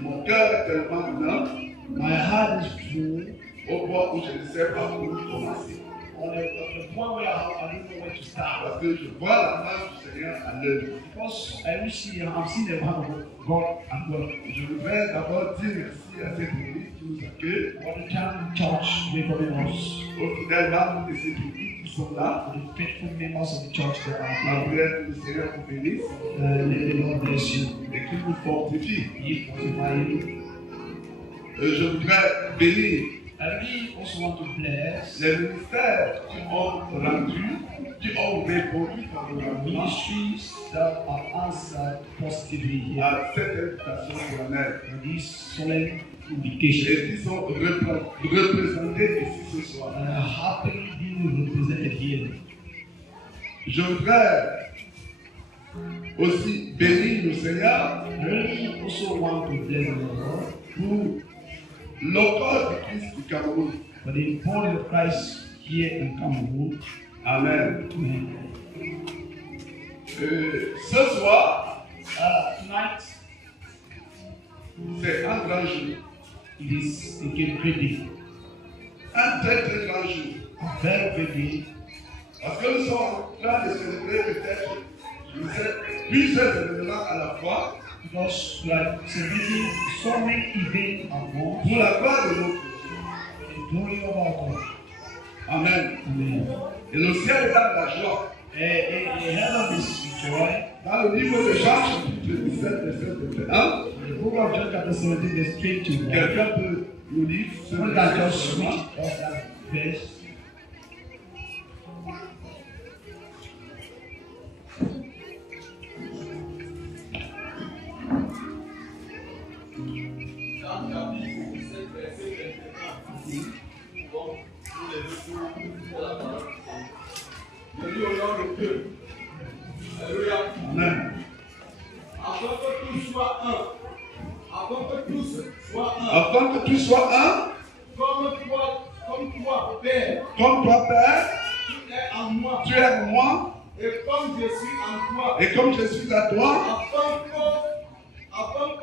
Mon cœur est tellement blanc. My heart is full. Au point où je ne sais pas où commencer. On the point where I don't know where to start. Parce que je vois la main du Seigneur à l'œuvre. Because I'm seeing the hand of God at work. Je voudrais d'abord dire merci à cette église qui nous accueille. For the Catholic Church welcoming us. Aux fidèles membres de cette église qui sont là. For the faithful members of the church that are here. La prière que le Seigneur vous bénisse. Let the Lord bless you. Et qu'il vous fortifie. He fortify you. Je voudrais bénir. I really also want to bless les ministères qui ont rendu, qui ont répondu par le ministries that are answered positively à cette invitation solennelle. This solemn invitation. Et qui sont représentés ici ce soir. And are happily being represented here. Je voudrais aussi bénir le Seigneur. I really also want to bless the Lord pour le corps de Christ du Cameroun. For the body of Christ here in Cameroon. Amen. Amen. Ce soir, tonight, c'est un grand jour. It is a great day. Un très très grand jour. A very great day. Parce que nous sommes en train de célébrer peut-être plusieurs événements à la fois. Because we are celebrating so many events at once. Pour la gloire de notre Dieu. The glory of our God. Amen. Amen. Et le ciel est dans la joie. Heaven is joy. Dans le livre de Jean, chapitre 17, verset 21. The book of John, chapter 17, verset 21. Quelqu'un peut nous lire ce verset? Amen. Afin que tout soit un. Afin que tous soient un. Afin que tout soit un. Comme toi, Père. Comme toi, Père. Tu es en moi. Tu es en moi. Et comme je suis en toi. Et comme je suis à toi. Afin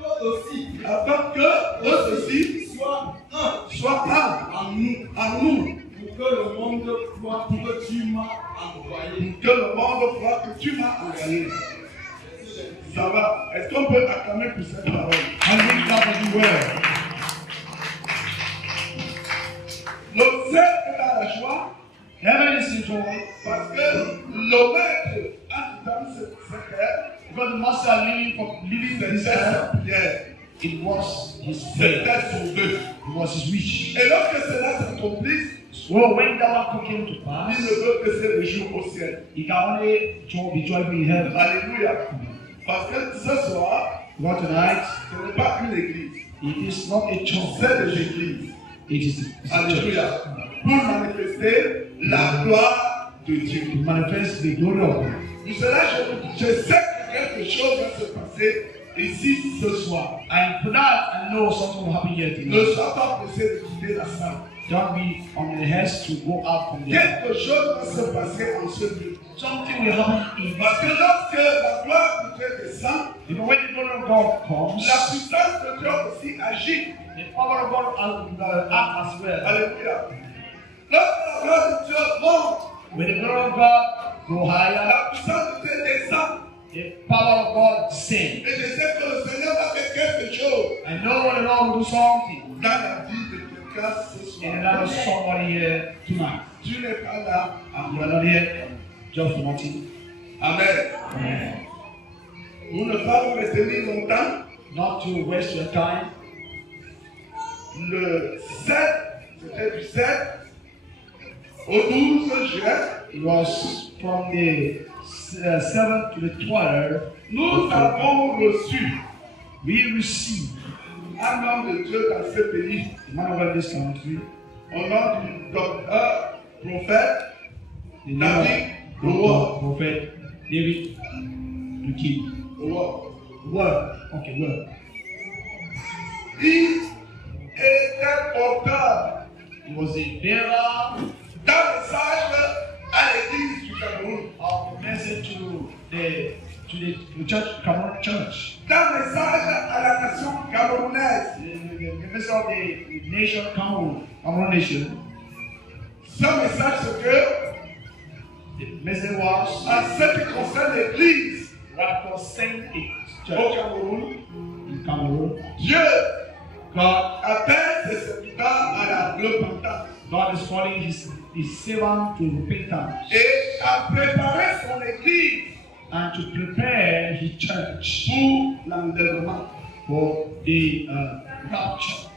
que eux aussi soient un. Soient un. En nous. En nous. Pour que le monde croit que tu m'as envoyé. Pour que le monde croit que tu m'as envoyé. Ça va. Est-ce qu'on peut acclamer pour cette parole? Le ciel est dans la joie. Heaven is in joy. Parce que le maître a dans ce secret. Because the master living this earth. It was his faith. It was his wish. Et lorsque cela s'accomplisse, well, when that one came to pass, il ne veut que c'est le jour au ciel. He can only be joyful in heaven. Alléluia. Parce que ce soir, tonight, ce n'est pas une église. It is not a church. C'est des églises. It is Alléluia. Pour manifester la gloire de Dieu. To manifest the glory of God. Pour cela, je sais que quelque chose va se passer ici ce soir. And for that, I know something will happen here tonight. Ne sois pas pressé de quitter la salle. Don't be on the haste to go out from there. Quelque chose va se passer en ce lieu. Something will happen in. Parce que lorsque la gloire de Dieu descend, when the glory of God comes, la puissance de Dieu aussi agit. The power of God acts as well. Alléluia. Lorsque la gloire de Dieu monte, when the glory of God go higher, la puissance de Dieu descend. The power of God descends. Et je sais que le Seigneur va faire quelque chose. I know the Lord will do something. Dans la vie de quelqu'un. quelqu'un ce soir. And there is somebody here tonight. Tu n'es pas là. And you are not here just for nothing. Amen. Amen. Vous ne pas vous retenir longtemps. Not to waste your time. Le 7, c'était du 7 au 12 juin. It was from the 7th to the 12th. Nous avons reçu We received un homme de Dieu dans ce pays. the man over this country. Au nom du docteur, prophète, The name David of Rowe. Prophet David Luki. Rowe. Word. Okay, word. Il était porteur He was a bearer d'un message à l'église du Cameroun. of the message to the church, Cameroon Church. D'un message à la nation camerounaise. The message of the nation, Cameroon nation. Ce message, c'est que, The message was en ce qui concerne l'église what concerned the au church Cameroun, in Cameroon. Dieu God, appelle ses serviteurs à la repentance God is calling his servant to repentance et à préparer son église and to prepare his church pour l'enlèvement. for the rapture.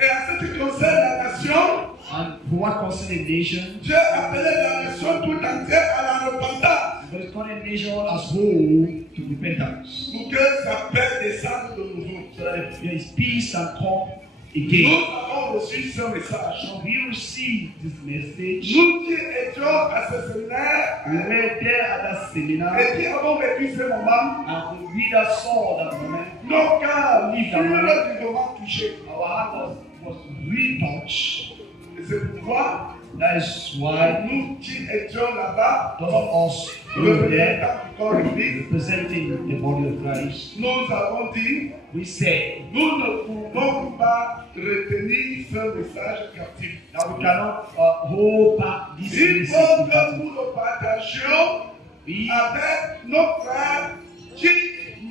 Et en ce qui concerne la nation, And for what concerns the nation, Dieu appelait la nation tout entière à la repentance God is calling the nation as whole to repentance, pour que sa paix descende de nouveau. so that there is peace and come Nous again. avons reçu ce message. So we receive this message. Nous qui étions à ce séminaire We were there at that seminar, et qui avons vécu ce moment, and we that saw that moment, nos cœurs furent vivement touchés. our heart was retouched. Et c'est pourquoi That is why nous qui étions là-bas, those of us who were there représentants du corps de Christ, representing the body of Christ, nous avons dit, we say nous ne pouvons pas retenir ce message captif. that we cannot hold back this Il faut message. que nous le partagions We avec nos frères qui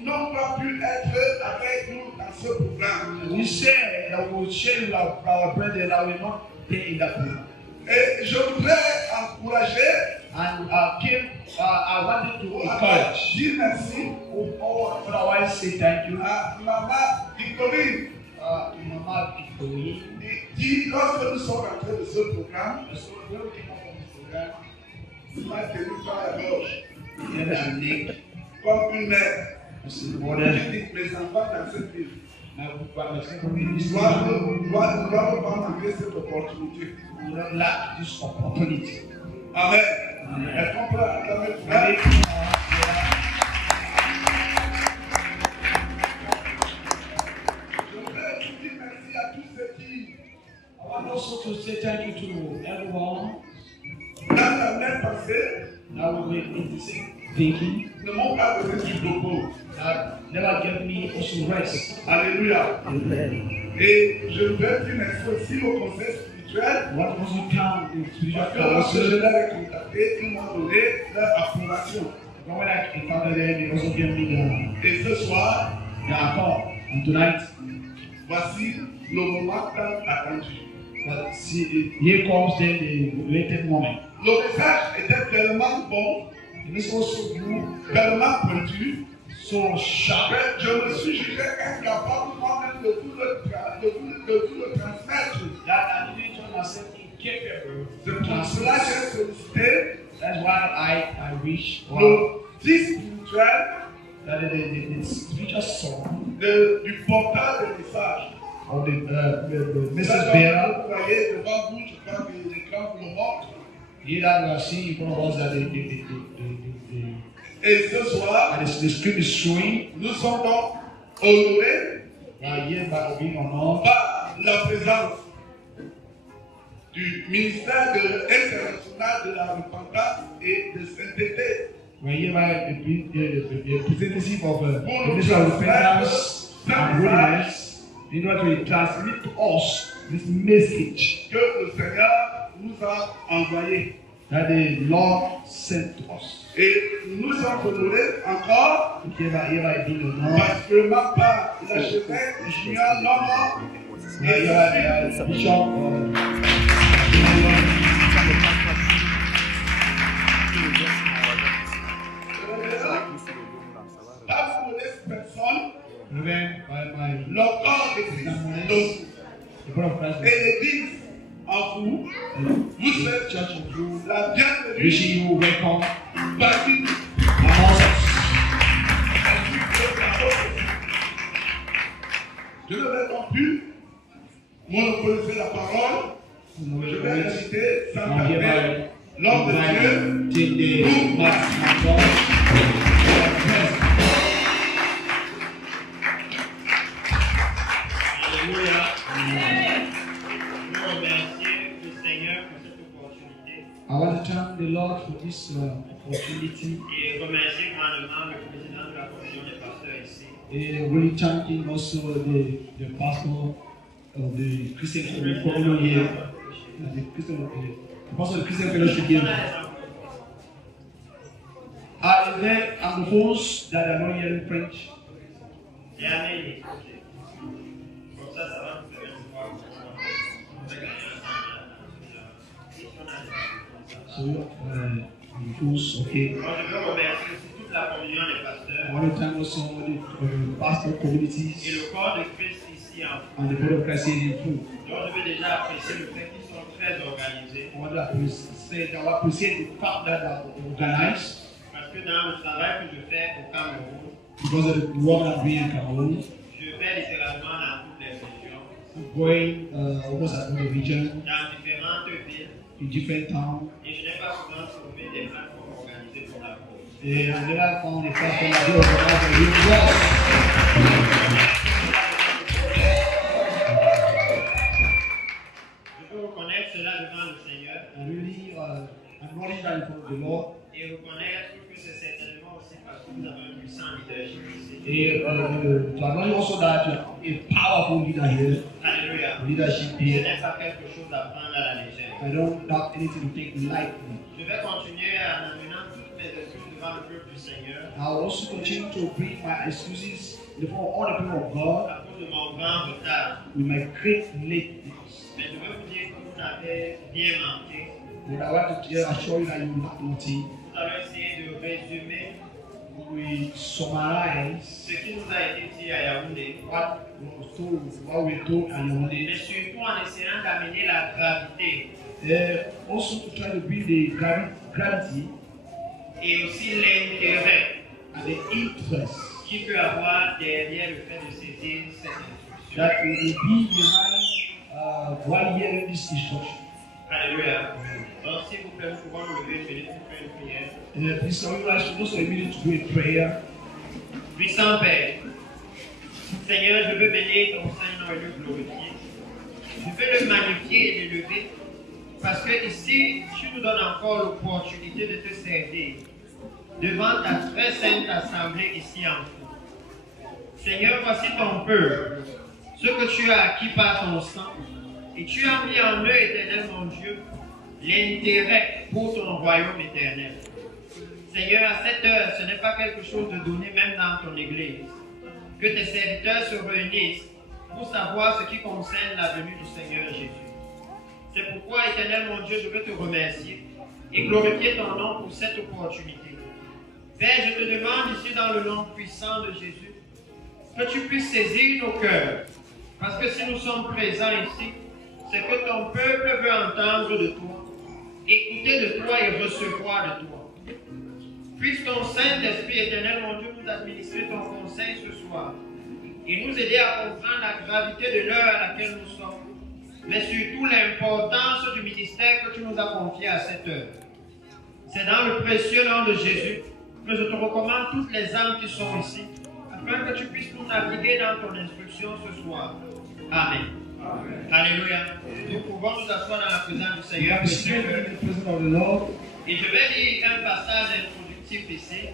n'ont pas pu être avec nous dans ce programme. We say that we will share with our brethren that will not stay in that room. Et je voudrais encourager And I wanted to encourage, dire merci or otherwise say thank you à Maman Victorine to Mama Victory. qui, lorsque nous sommes entrés de ce programme, So when we came up on this program, m'a tenu par la gorge we had a Nick, comme une mère. Mr. Je Border, dis, mes enfants dans cette ville my ne doivent pas manquer cette opportunité. we don't lack this opportunity. Amen. Amen. Est-ce qu'on peut acclamer le And frère? if, Je voudrais dire merci à tous ceux qui, I want also to say thank you to everyone dans la même pensée, that will be in the same thinking ne m'ont pas donné du repos. that never gave me also rest. Alléluia. Amen. Et je voudrais dire merci aussi au conseil spirituel. What also count in spiritual Parce que lorsque je counsel, les ai contactés, ils m'ont donné leur approbation. when I encountered them, they also gave me Et ce soir, the accord. And tonight, voici le moment tant attendu. but see, here comes then the waited moment. Le message était tellement bon, It is also good, tellement pointu, so sharp. que je me suis jugé incapable moi-même de tout le transmettre. That I didn't turn myself incapable C'est to pour transmit. cela que j'ai sollicité That's why I wish le disque spirituel that the spiritual song du porteur des messages. of the C'est message comme bearer, vous voyez devant vous, je crois que l'écran vous le montre. here that we are seeing in front of us that Et ce soir, the screen is showing. nous sommes donc honorés We are here by being honored par la présence du ministère international de la repentance et de sainteté. we are here by the representative of the Pour nous Ministry of transmettre Repentance ce and message Holiness in order to transmit to us this message que le Seigneur nous a envoyé. that the Lord sent to us. Et nous sommes honorés encore Here by being honored parce que ma part, l'archevêque Junior Nono L'église en vous, vous êtes church of you, la bienvenue, wishing you welcome parmi nous. among us. Je ne vais non plus monopoliser la parole. Je vais inviter Saint-Père, l'homme de Dieu, pour I want to thank the Lord for this opportunity. Et remercier grandement le président de la commission des pasteurs ici. And really thanking also the pastor of the Christian Fellowship here, the pastor of the Christian Fellowship here. Are there Anglophones that are not hearing French? Et amen. Comme ça va nous faire voir. So, who's okay? Moi, je veux remercier aussi toute la communion des I pasteurs want to thank also the pastor et communities le corps de Christ ici en and the body of Christ here in full. Donc, je veux déjà apprécier le fait qu'ils sont très organisés. I want to appreciate the fact that they are organized Parce que dans le travail que je fais au Cameroun, because of the work I'm doing in Cameroon. je vais littéralement dans toutes les régions, Going almost at the region, dans différentes villes, in different towns. et je n'ai pas souvent trouvé des plateformes organisées pour la cause. And I never found a platform that they organize a real well. Je peux reconnaître cela devant le Seigneur I really acknowledge that in front of the Lord. et reconnaître que c'est certainement aussi parce que vous avez un puissant leadership ici. And to acknowledge also that a powerful leader here, Alléluia. leadership Ce here. n'est pas quelque chose à prendre à la légère. I don't have anything to take lightly. Je vais continuer en amenant toutes mes excuses devant le peuple du Seigneur I will also continue to bring my excuses before all the people of God à cause de mon grand retard. with my great lateness. Mais je veux vous dire que vous n'avez bien manqué. But I want to assure you that you will not nothing. Nous allons essayer de résumer We summarize ce qui nous a été dit à Yaoundé, what was told, what we told and mais Yaoundé. surtout en essayant d'amener la gravité Also to try to bring the gravity et aussi l'intérêt and the interest qu'il peut avoir derrière le fait de saisir cette instruction. that will be behind while hearing this instruction. Alléluia. Donc, s'il vous plaît, nous pouvons nous lever une minute pour faire une prière. Please, can we ask you just a minute to do a prayer? Puissant Père, Seigneur, je veux bénir ton Saint-Nom et le glorifier. Je veux le magnifier et l'élever parce que ici, tu nous donnes encore l'opportunité de te servir devant ta très sainte assemblée ici en fou. Seigneur, voici ton peuple, ce que tu as acquis par ton sang, et tu as mis en eux, éternel mon Dieu, l'intérêt pour ton royaume éternel. Seigneur, à cette heure, ce n'est pas quelque chose de donné même dans ton église. Que tes serviteurs se réunissent pour savoir ce qui concerne la venue du Seigneur Jésus. C'est pourquoi, éternel mon Dieu, je veux te remercier et glorifier ton nom pour cette opportunité. Père, je te demande ici dans le nom puissant de Jésus que tu puisses saisir nos cœurs. Parce que si nous sommes présents ici, c'est que ton peuple veut entendre de toi, écouter de toi et recevoir de toi. Puisse ton Saint-Esprit éternel, mon Dieu, nous administrer ton conseil ce soir et nous aider à comprendre la gravité de l'heure à laquelle nous sommes, mais surtout l'importance du ministère que tu nous as confié à cette heure. C'est dans le précieux nom de Jésus que je te recommande toutes les âmes qui sont ici, afin que tu puisses nous naviguer dans ton instruction ce soir. Amen. Amen. Alléluia. Nous pouvons nous asseoir dans la présence du Seigneur. Et je vais lire un passage introductif ici.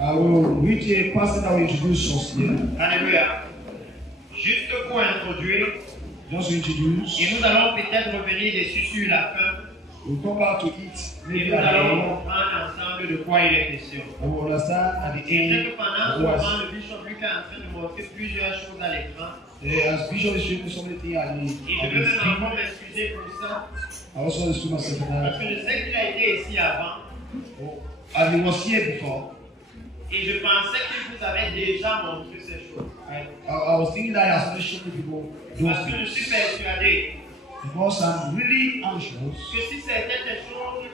I will read a passage that will introduce us here. Alléluia. Juste pour introduire, Just to introduce. et nous allons peut-être revenir dessus sur la fin. We'll come back to it. Et Maybe nous at the allons end. comprendre ensemble de quoi il est question. We will understand at the C'est que end. pendant ce What, moment, le bishop Luc est en train de montrer plusieurs choses à l'écran. as Bishop is showing so many things at Et je the veux même screen. encore m'excuser pour ça. I also excuse myself for Parce that. que je sais qu'il a été ici avant. And he was here before. Et je pensais qu'il vous avait déjà montré ces choses. I was thinking that I has already shown people Parce those que je suis things. persuadé Because I'm really anxious que si c'était des choses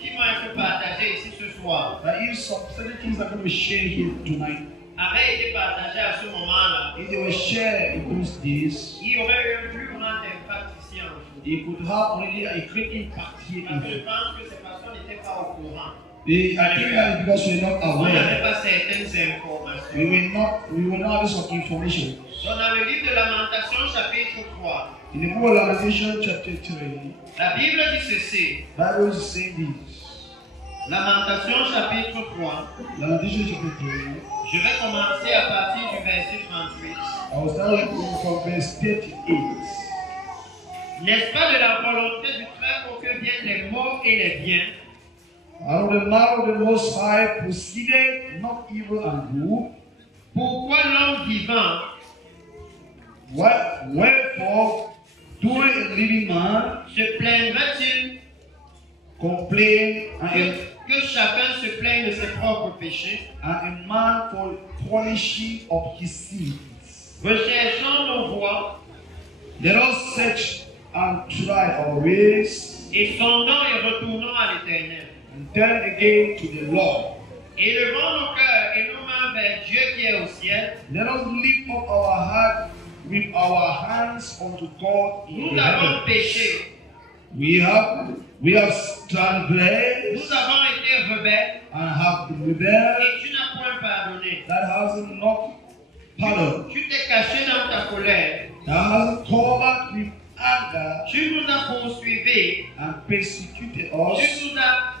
qui vont être partagées ici ce soir, that if some certain things are going to be shared here tonight, avaient été partagées à ce moment-là, if they were shared in those days, il y aurait eu un plus grand impact ici en vous. it could have already a great impact here in Parce que je you. pense que ces personnes n'étaient pas au courant. I think that because we're not On aware, n'avait pas certaines informations. we were not having some information. Donc dans le livre de Lamentations chapitre 3, In the book of Lamentation chapter 3, la Bible dit ceci. Bible is saying this. Lamentation chapitre 3. Lamentation chapter 3. Je vais commencer à partir du verset 38. I will start reading from verse 38. N'est-ce pas de la volonté du Très-Haut que viennent les maux et les biens? Out of the mouth of the Most High proceeded not evil and good. Pourquoi l'homme vivant Wherefore do a living man se plaindra-t-il complain que chacun se plaigne de ses propres péchés? and a man for punishing of his sins? Recherchons nos voies Let us search and try our ways et sondons et retournons à l'Éternel. and turn again to the Lord. Élevons nos cœurs et nos mains vers Dieu qui est au ciel. Let us lift up our heart with our hands unto God in Nous the avons heaven. péché. We have transgressed Nous avons été rebelles and have rebelled et tu n'as point pardonné. that hasn't not pardoned, Tu t'es caché dans ta colère. that hasn't covered with anger Tu nous as poursuivis. and persecuted Tu us. nous as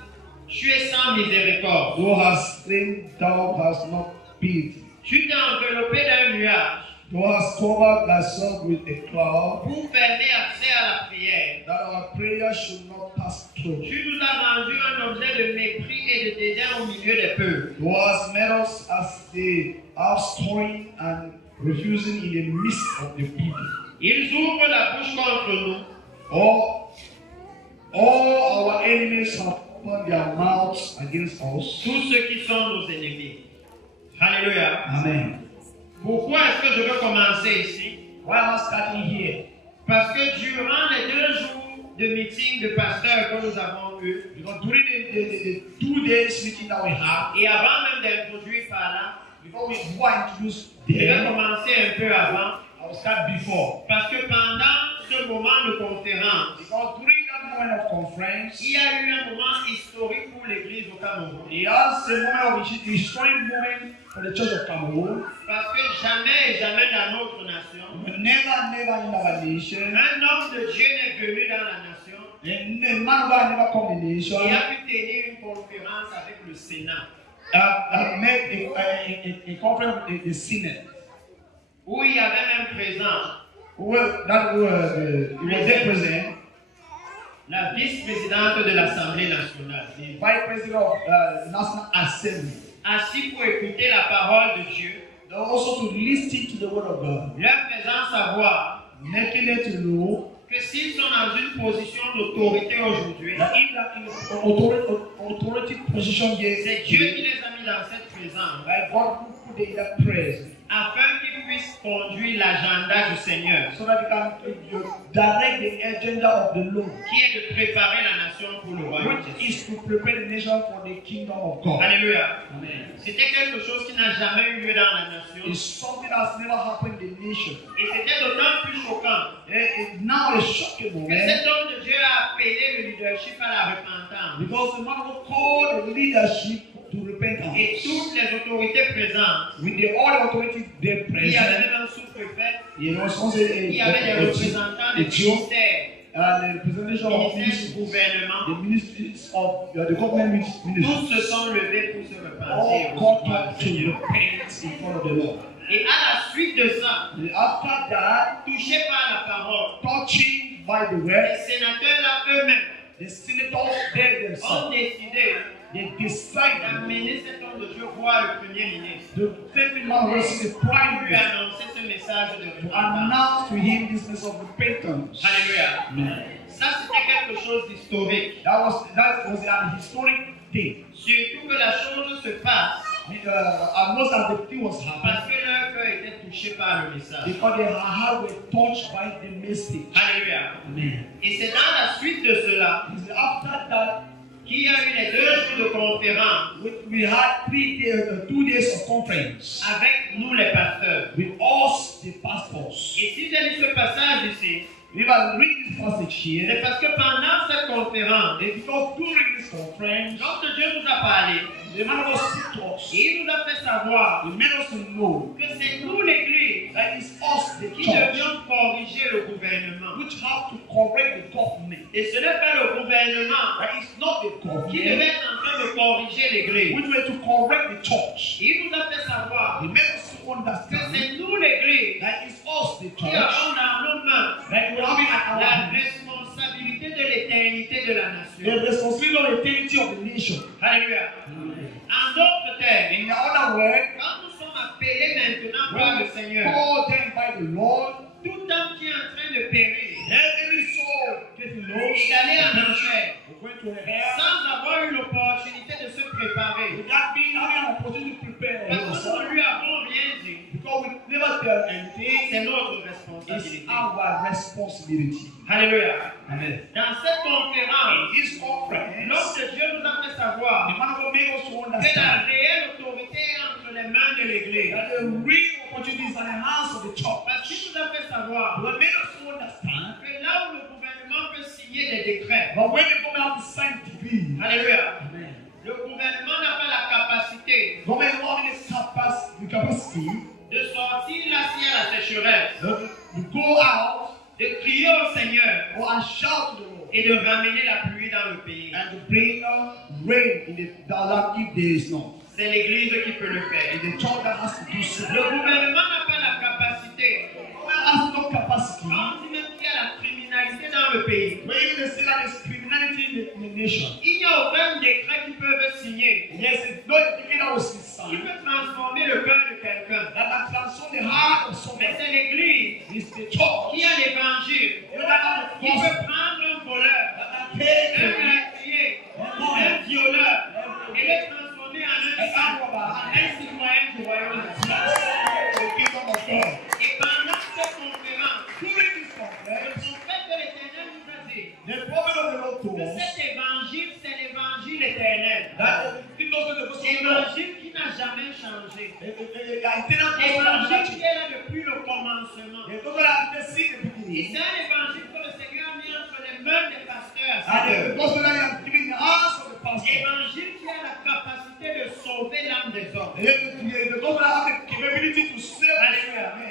tués sans miséricorde. Thou hast slain, thou hast not pity. Tu t'es enveloppé d'un nuage Thou hast covered thyself with a cloud, pour fermer accès à la prière. that our prayer should not pass through. Tu nous as rendu un objet de mépris et de dédain au milieu des peuples. Thou hast made us as the outstowing and refusing in the midst of the people. Ils ouvrent la bouche contre nous. All our enemies have opened their mouths against us. Tous ceux qui sont nos ennemis. Alléluia. Amen. Pourquoi est-ce que je veux commencer ici? Why am I starting here? Parce que durant les 2 jours de meeting de pasteurs que nous avons eu, Because during the 2 days meeting that we have, et avant même d'introduire par là, before we go and introduce je vais them, commencer un peu avant. I will start before. Parce que pendant ce moment de conférence, Because during that moment of conference, il y a eu un moment historique pour l'Église au Cameroun. it has a moment of historic moment for the Church of Cameroon. Parce que jamais et jamais dans notre nation, But never in our nation, un homme de Dieu n'est venu dans la nation a man of God never come in the nation. et a pu tenir une conférence avec le Sénat, Made a conference with the Senate. où il y avait même présent It was there present, la vice-présidente de l'Assemblée nationale, the Vice President of National Assembly. assis pour écouter la parole de Dieu, Also to listen to the word of God, leur faisant savoir making them to know que s'ils sont dans une position d'autorité aujourd'hui, that in the authority position here, c'est Dieu qui les a mis dans cette présence, like God who put them in that praise, afin qu'ils puissent conduire l'agenda du Seigneur, so that you can direct the agenda of the Lord, qui est de préparer la nation pour le royaume. which is to prepare the nation for the kingdom of God. Alléluia. Amen. C'était quelque chose qui n'a jamais eu lieu dans la nation. It's something that's never happened in the nation. Et c'était d'autant plus choquant Now a shocking que moment, cet homme de Dieu a appelé le leadership à la repentance. because the man who called the leadership to repentance, Et toutes les autorités présentes, with the all authorities there il y avait present, même un sous-préfet, you know, also il y avait des représentants des ministères, and the representation of ministères du ministries, gouvernement. the ministries of the government ministries, Tous se sont levés pour se all repentir. called to repent in front of the Lord. Et à la suite de ça, And after that, touchés par la parole, touching by the les word, sénateurs là eux-mêmes the senators there ont themselves, décidé they decided d'amener cet homme de Dieu voir le Premier ministre to take the man who was the prime pour lui minister annoncer ce message de to repentance. announce to him this message of repentance. Alléluia. Amen. Ça, c'était quelque chose d'historique. That was an historic thing. Surtout que la chose se passe And most of the thing was happening parce que leur cœur était touché par le message. because their heart were touched by the message. Alléluia. Amen. Et c'est dans la suite de cela It's after that qu'il y a eu les 2 jours de conférence we had 2 days of conference avec nous les pasteurs. with us, the pastors. Et si j'ai lu ce passage ici, We will read this passage here. c'est parce que pendant cette conférence, It's because during this conference, lorsque Dieu nous a parlé, the man was speak to us. il nous a fait savoir He made us to know que c'est nous l'église that it's us, the qui church, devions corriger le gouvernement. which have to correct the government. Et ce n'est pas le gouvernement That is not the qui government devait être en train de corriger l'église. which were to correct the church. Il nous a fait savoir He made us to que understand c'est nous l'église that it's us, the qui church, avons dans nos mains that we have in our la hands responsabilité de l'éternité de la the nation. responsibility of the eternity of the nation. Alléluia. En d'autres termes, In other words, quand nous sommes appelés maintenant par when le we Seigneur, call them by the Lord, tout homme qui est en train de périr every soul getting lost, est allé en enfer we're going to hell sans avoir eu l'opportunité de se préparer. without being having an opportunity to prepare Parce que ourselves. nous ne lui avons rien dit. Because we never tell anything, C'est notre it's responsabilité. our responsibility. Alléluia. Amen. Dans cette conférence, In this conference, lorsque Dieu nous a fait the savoir man of God made us to que la understand réelle autorité est entre les mains de l'Église, that the real opportunity is in the hands of the church. parce qu'il nous a fait savoir But made us to understand que là où le gouvernement peut signer des décrets, but when the government has signed decree, alléluia, Amen. le gouvernement n'a pas la capacité Government having the capacity de sortir la ciel à la sécheresse, to go out de crier au Seigneur and shout to the Lord et de ramener la pluie dans le pays. and to bring rain in the land if there is none. C'est l'Église qui peut le faire. It's the church that has to do so. Le gouvernement n'a pas la capacité. Government has no capacity. On dit même qu'il y a la criminalité dans le pays. When even they say that there's criminality in the nation, Il n'y a aucun décret qui peut signer yes, it's not the decree that was qui signed peut transformer le cœur de quelqu'un. that can transform the heart of Mais someone. c'est l'Église It's the church qui a l'évangile, qui that peut prendre un voleur, can un take meurtrier, un violeur et le transformer en un citoyen du royaume de Dieu. the kingdom of God. Et pendant cette conférence, During this le conference, prophète de l'Éternel nous a dit the prophet of the Lord told que us cet évangile, c'est l'évangile éternel. that the kingdom of the Lord, Évangile qui n'a jamais changé. the Évangile qui est là depuis le commencement. gospel that has seen the Et beginning, c'est un évangile que le Seigneur a mis entre les mains des pasteurs. and the gospel that he has given in the hands of the pastor. Évangile qui a la capacité de sauver l'âme des hommes. The gospel that has the capability to save.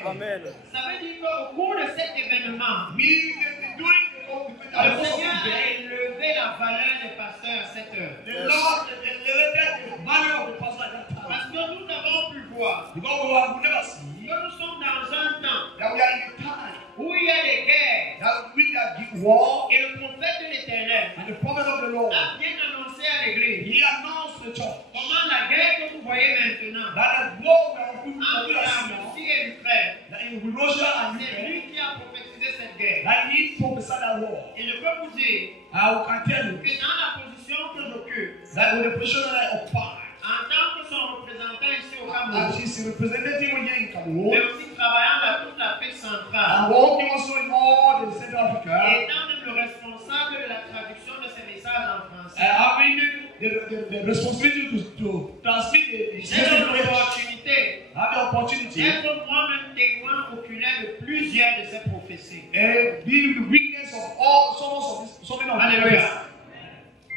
Amen. Ça veut dire qu'au cours de cet événement, Meaning that during le Seigneur a élevé la valeur des pasteurs à cette heure. the Lord elevated the value of the pastor at that time. Parce que nous avons pu voir Because we have never seen que nous sommes dans un temps that we are in a time où il y a des guerres. that we are give war, Et le prophète de l'Éternel and the prophet of the Lord, a bien annoncé à l'Église he announced to the church comment la guerre que vous voyez maintenant that the war we entre la are seeing Russie et l'Ukraine, that in Russia and c'est Ukraine, lui qui a prophétisé cette guerre. that he prophesied that war. Et je peux vous dire I can tell you que dans la position que j'occupe, that with the position that I occupy, en tant que son représentant ici au as Cameroun, his representative here in mais Cameroon, aussi travaillant dans toute l'Afrique centrale, and working also in all the Central et Africa, étant même le responsable de la traduction de ces messages en français, having the responsibility to transmit the j'ai l'opportunité have the opportunity d'être moi-même témoin oculaire de plusieurs de ces prophéties. and be the witness of all so many of Alléluia. this.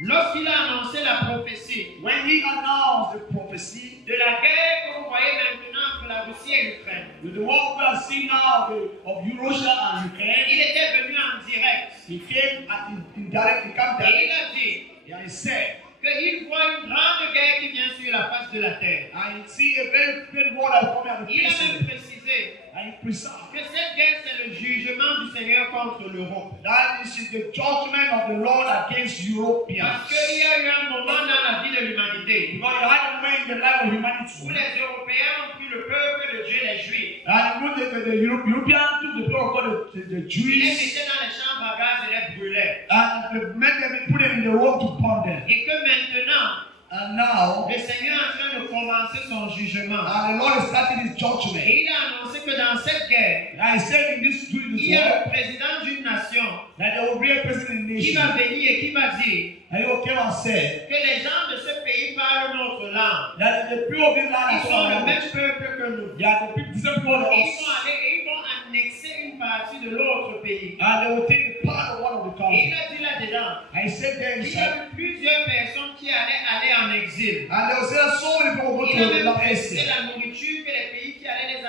Lorsqu'il a annoncé la prophétie When he announced the prophecy, de la guerre que vous voyez maintenant entre la Russie et l'Ukraine, with the one we are seeing now of Russia and il Ukraine, était venu en direct he came and he came et il direct, a dit and he said que qu'il voit une grande guerre qui vient sur la face de la terre. And you see a very great war that is coming at the Il a face. même précisé And he precise que cette guerre, c'est le jugement du Seigneur contre l'Europe. that this is the judgment of the Lord against Europeans. Parce qu'il y a eu un moment dans la vie de l'humanité Because you had a moment in the life of où humanity. les Européens ont pris le peuple de Dieu, les Juifs. And when the Europeans took the people of God, the Ils les Jews, mettaient dans les chambres à gaz et les brûlaient. and they made them, put them in the road to burn them. Et que maintenant, And now, le Seigneur est en train de commencer son jugement. and the Lord is starting his judgment. Et il a annoncé que dans cette guerre, And I said in this during il this y a war le président d'une nation that there will be a president in the qui nation. va venir et qui va dire And he came and said que les gens de ce pays parlent notre langue. that the people of this land Ils are sont le so même peuple que nous. they are the people, the same people that Et ils us. vont aller et ils vont annexer une partie de l'autre pays. And they will take the part of one of the Et countries. il a dit là-dedans, And he said there il y inside, a eu plusieurs personnes qui allaient aller en exil. and they will say that so many people will go Il a to même the précisé place. la nourriture que les pays qui allaient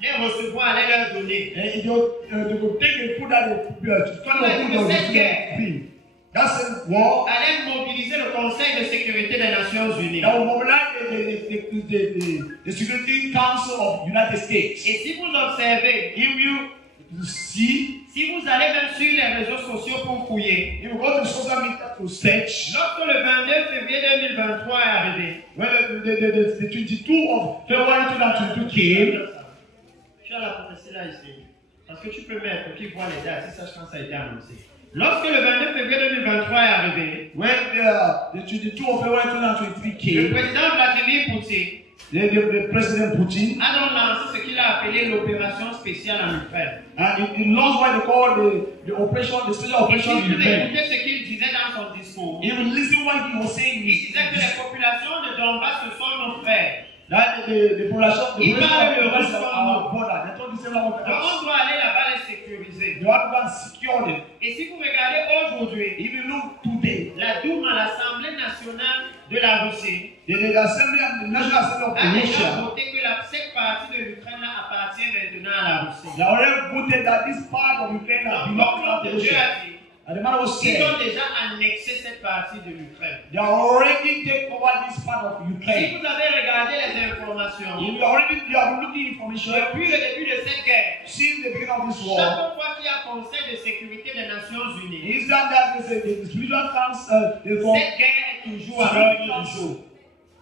les recevoir allaient leur donner. And they will take the food that the kind of food they will give. That's a war Allait mobiliser le Conseil de sécurité des Nations Unies. that will mobilize the Security Council of United States. Et si vous observez, If you see, si vous allez même sur les réseaux sociaux pour fouiller, if you go to social media to search, lorsque le 22 février 2023 est arrivé, when the 22 of February 2022 came, je suis à la prophétie là ici, parce que tu peux mettre qui voit les dates, si ça quand ça a été annoncé. Lorsque le 22 février 2023 est arrivé, when the 22 of February 2023 le came, président Vladimir Poutine the President Putin, a donc lancé ce qu'il a appelé l'opération spéciale en Ukraine. and he launched what they call the operation, the special Et operation si in vous Ukraine. écoutez ce qu'il disait dans son discours, If you listen what he was saying, il disait que les populations de Donbass ce sont nos frères. that the population, Il parle le population russe of our border, they told the same Donc about on us. doit aller là-bas les sécuriser. They want to go and secure them. Et si vous regardez aujourd'hui, If you look today, la Douma, l'Assemblée nationale de la Russie, the Assembly and the National Assembly of a déjà Russia, voté que cette partie de l'Ukraine appartient maintenant à la Russie. they already voted that this part of Ukraine Donc belongs l'homme to de Dieu Russia. a dit, And the man was ils saying, ont déjà annexé cette partie de l'Ukraine. they already take over this part of Si Ukraine. vous avez regardé les informations, You have been looking information depuis le début de cette guerre, since the beginning of this war. chaque fois qu'il y a Conseil de sécurité des Nations Unies, It's done that the spiritual council, cette guerre est toujours à l'ordre du jour.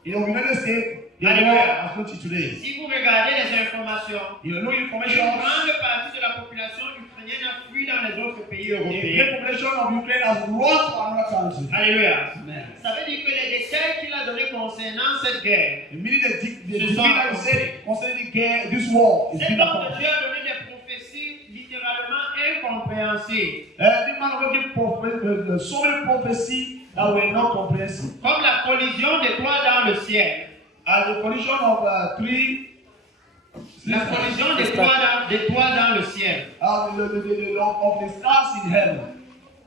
in the United States, the war Hallelujah. has continued today. Si vous regardez les informations, You know une information. grande partie de la population ukrainienne a fui dans les autres pays The européens. great population of Ukraine has run to another country. Alléluia. Amen. Ça veut dire que les détails qu'il a donnés concernant cette guerre, The minute the Ce decree sont that he said concerning this war is cet being homme de accomplished. Dieu a donné des prophéties littéralement incompréhensibles. This man of God gave so many prophecies that were not comprehensible. Comme la collision d'étoiles dans le ciel. And the collision of three La collision d'étoiles dans le ciel. of the stars in heaven.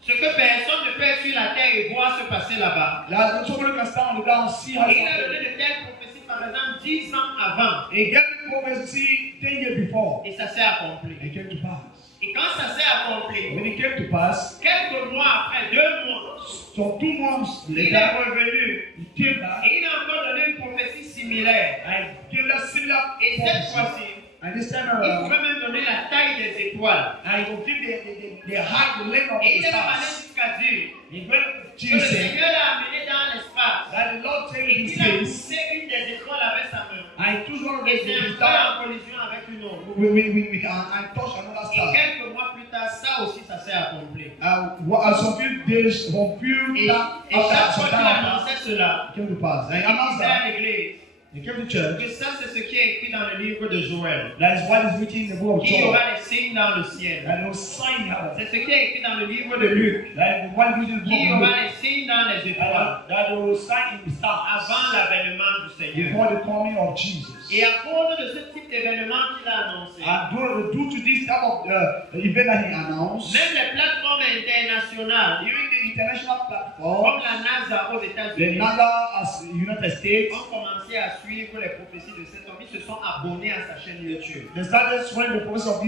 Ce que personne ne peut être sur la terre et voir se passer là-bas. That somebody can stand on the ground and see how Et it il a donné happens. de telles prophéties, par exemple, 10 ans avant. He gave the prophecy 10 years before. Et ça s'est accompli. It came to pass. Et quand ça s'est accompli, When it came to pass, quelques mois après, 2 mois, so 2 months il est later, revenu. he came back Et il a encore donné une prophétie similaire. and gave that similar Et cette prophecy. fois-ci, And this time il around, pouvait même donner la taille des étoiles. and he will give the height, the length of Et the il est même allé stars. jusqu'à dire He went que to le say Seigneur l'a amené dans l'espace. that the Lord take Et his qu'il a face poussé une des étoiles avec sa main. and he took one of Et the c'est stars entré en collision avec une autre. and touched another Et star. quelques mois plus tard, ça aussi, ça s'est accompli. Some few days, some few Et time chaque after fois some qu'il time after, annonçait cela, it came to pass. And he il announced disait à that. l'église He came to church. que ça, c'est ce qui est écrit dans le livre de Joël. That is what is written in the book of Qu'il y Joel. aura des signes dans le ciel. And it was signed heaven. C'est ce qui est écrit dans le livre de Luc. That is what is written in the Qu'il y book of aura Luke. des signes dans les étoiles That it was signed in the stars avant l'avènement du Seigneur. before the coming of Jesus. Et à cause de ce type d'événement qu'il a annoncé, And due to this type of event that he announced, même les plateformes internationales, even the international platform, comme la NASA aux the États-Unis, NASA as United States, ont commencé à suivre les prophéties de cet homme. Ils se sont abonnés à sa chaîne YouTube. they started spreading the prophecy of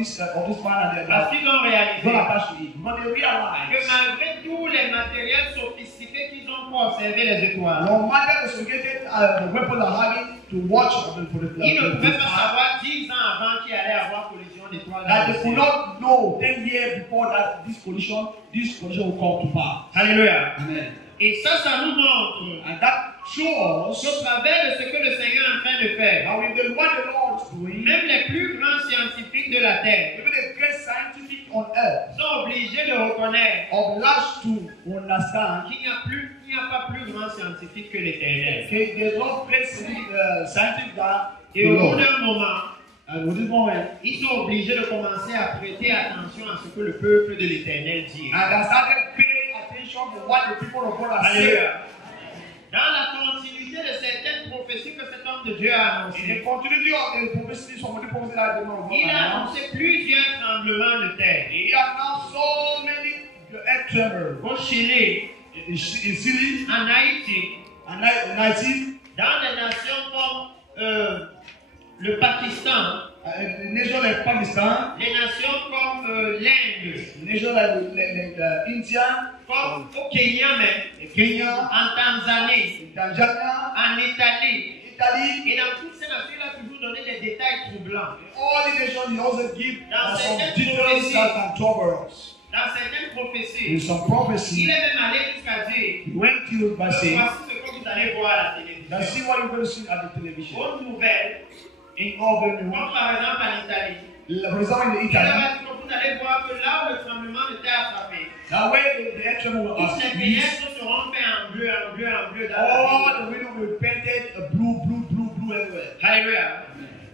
this man and they Parce qu'ils ont réalisé got attached to it. But they que realized malgré tous les matériels sophistiqués qu'ils ont pour observer les étoiles. No matter the sophisticated the weapons are having to watch for the Ils ne pouvaient pas savoir 10 ans avant qu'il allait avoir collision d'étoiles. that they could not know 10 years before that this collision will come to pass. Alléluia. Amen. Et ça nous montre And that shows au travers de ce que le Seigneur est en train de faire. how in the what the Lord is doing, Même les plus grands scientifiques de la Terre even the great scientific on earth sont obligés de reconnaître obliged to understand qu'il n'y a pas plus grand scientifique que l'Éternel. okay, there's no great scientific that Et au bout d'un moment, and with this moment ils sont obligés de commencer à prêter attention à ce que le peuple de l'Éternel dit. and I started paying attention to what the people of God are saying. Alléluia. Dans la continuité de certaines prophéties que cet homme de Dieu a In the annoncées, continuity of the prophecy, some of the prophecies that the man of God il a announced, annoncé plusieurs tremblements de terre. he announced so many earth tremors Au Chili, in Syria, en Haïti, and Haiti, dans des nations comme le Pakistan, the nation like Pakistan, les nations comme l'Inde, the nation like India, comme au Kenya même, Kenya, en Tanzanie, Tanzania, en Italie. Italy. Et dans toutes ces nations, il a toujours donné des détails troublants. All the nations he also give Dans some certaines details prophéties, that can trouble us. Dans certaines In prophéties, some il prophecy, est même allé jusqu'à dire he went to by voici saying, ce que vous allez voir à la now see télévision. what you're going to see at the television. Autre nouvelle, In all the comme par exemple en Italie. for example, in Il a Italy, dit que vous allez voir que là où le tremblement de terre a frappé, that way the earth tremor will toutes les squeezed. fenêtres seront faites en bleu, en bleu, en bleu dans la All ville. the windows will be painted blue, blue, blue, blue everywhere. Alléluia.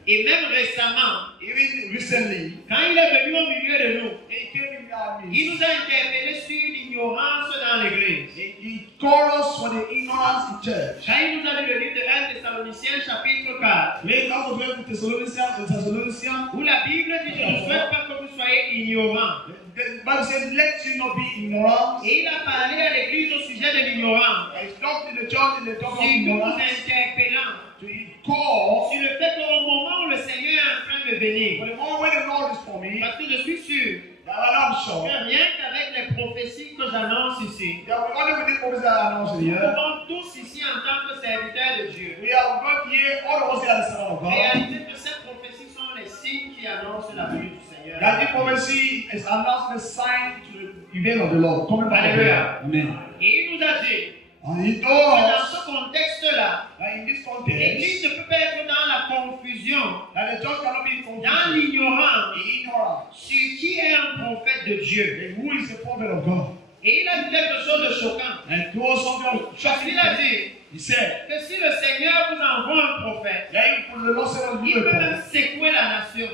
Et même récemment, Even recently, quand il est venu au milieu de nous, he came in our il midst. nous a interpellés sur l'ignorance dans l'église. He called us for the ignorance in church. Quand il nous a lu le livre de 1 Thessaloniciens chapitre 4, When God was going to Thessalonians, où la Bible dit je ne souhaite pas que vous soyez ignorants. the Bible said, let you not be ignorant. Et il a parlé à l'église au sujet de l'ignorance, He talked in the church in the talk of surtout nous ignorance. interpellant To call sur le fait qu'au moment où le Seigneur est en train de for venir, the moment when the Lord is for me, parce que je suis sûr that I'm que sure rien qu'avec les prophéties que j'annonce ici, that we only with this prophecy that I announced nous here, pouvons tous ici en tant que serviteurs de Dieu we are going here, all of us here at the Son of God. réaliser que ces prophéties sont les signes qui annoncent la venue du Seigneur. That the prophecy is announcing the sign to the event of the Lord. Coming back. Alléluia. Amen. Et il nous a dit And he que told dans us ce contexte-là, that in this l'Église context, ne peut pas être dans la confusion, that the church cannot be dans confused, l'ignorance ignorant. sur qui est un prophète de Dieu. Who is the prophet of God? Et il a dit quelque chose de choquant. And told something of Parce shocking. qu'il a dit He said, que si le Seigneur vous envoie un prophète, that if the Lord said unto il you, peut a même prophet, secouer la nation.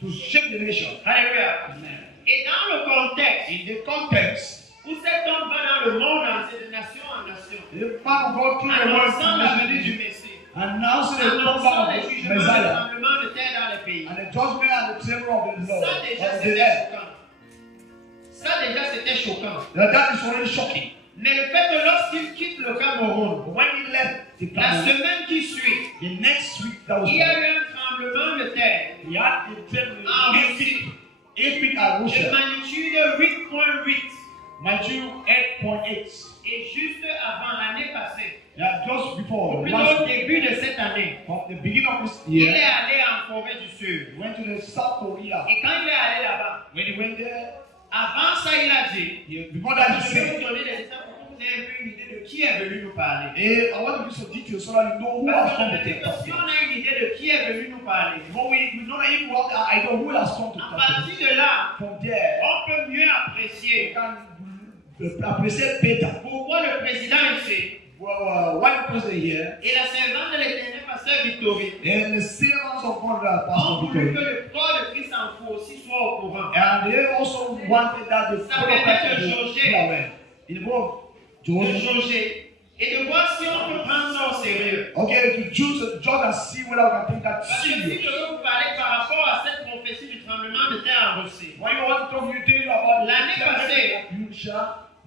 to shake the nation. Alléluia. Amen. Et dans le contexte In the context, où cet homme va dans le monde entier, de nation en nation, the man of God through the word annonçant la venue du from Messie, announcing the annonçant comeback les of the jugements de Messiah tremblement de terre dans les pays. and the judgment and the terror of the Lord Ça déjà of the c'était earth. choquant. Ça déjà c'était choquant. That is already shocking. Mais le fait que lorsqu'il quitte le Cameroun, But when he left the la Cameroon, semaine qui suit, the next week that was il y a eu un tremblement de terre he had the terror en 8 Russie feet at de Russia, magnitude 8.8. Matthew 8.8. Et juste avant l'année passée, Yeah, just ou before plutôt last au début de cette année, from the beginning of this il est year, allé en Corée du Sud. he went to the South Korea. Et quand il est allé là-bas, When he went there, avant ça, il a dit, before that he je vais vous said, donner des détails pour que vous ayez un peu une idée de qui est venu nous parler. hey, I want to give some details so that you know who has Parce come que to take us. si on a une idée de qui est venu nous parler, But we know that if we have the idea who has come to à talk to partir us. de là, From there, on peut mieux we apprécier can appreciate better. pourquoi le président ici Why the president here et la servante de l'éternel pasteur Victorine and the servants of God, ont Pastor voulu que Victor, le corps de Christ en fou aussi soit au courant. and they also wanted that the Ça body of permet de Christ jauger. be aware. In the book of De George, jauger et de voir si on peut prendre ça au sérieux. okay, to choose George and see whether we can take that Parce que si serious. je veux vous parler par rapport à cette prophétie du tremblement de terre en Russie, When you want to talk, you tell you about L'année passée,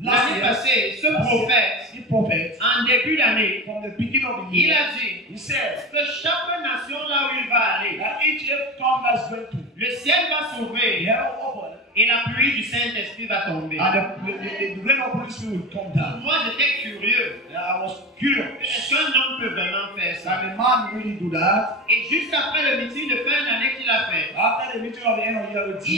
last l'année year, passée, ce prophète, the prophet, en début d'année, from the beginning of the il year, a dit he said que chaque nation là où il va aller, that each year come that's going to le ciel va the s'ouvrir heaven open et la pluie du Saint-Esprit pluie va tomber. and the rain of Holy Spirit will come down. Moi, j'étais curieux. I was curious. Est-ce qu'un homme peut vraiment faire ça? Can a man really do that? Et juste après le meeting de fin d'année qu'il a fait, After the meeting of the end of the year with il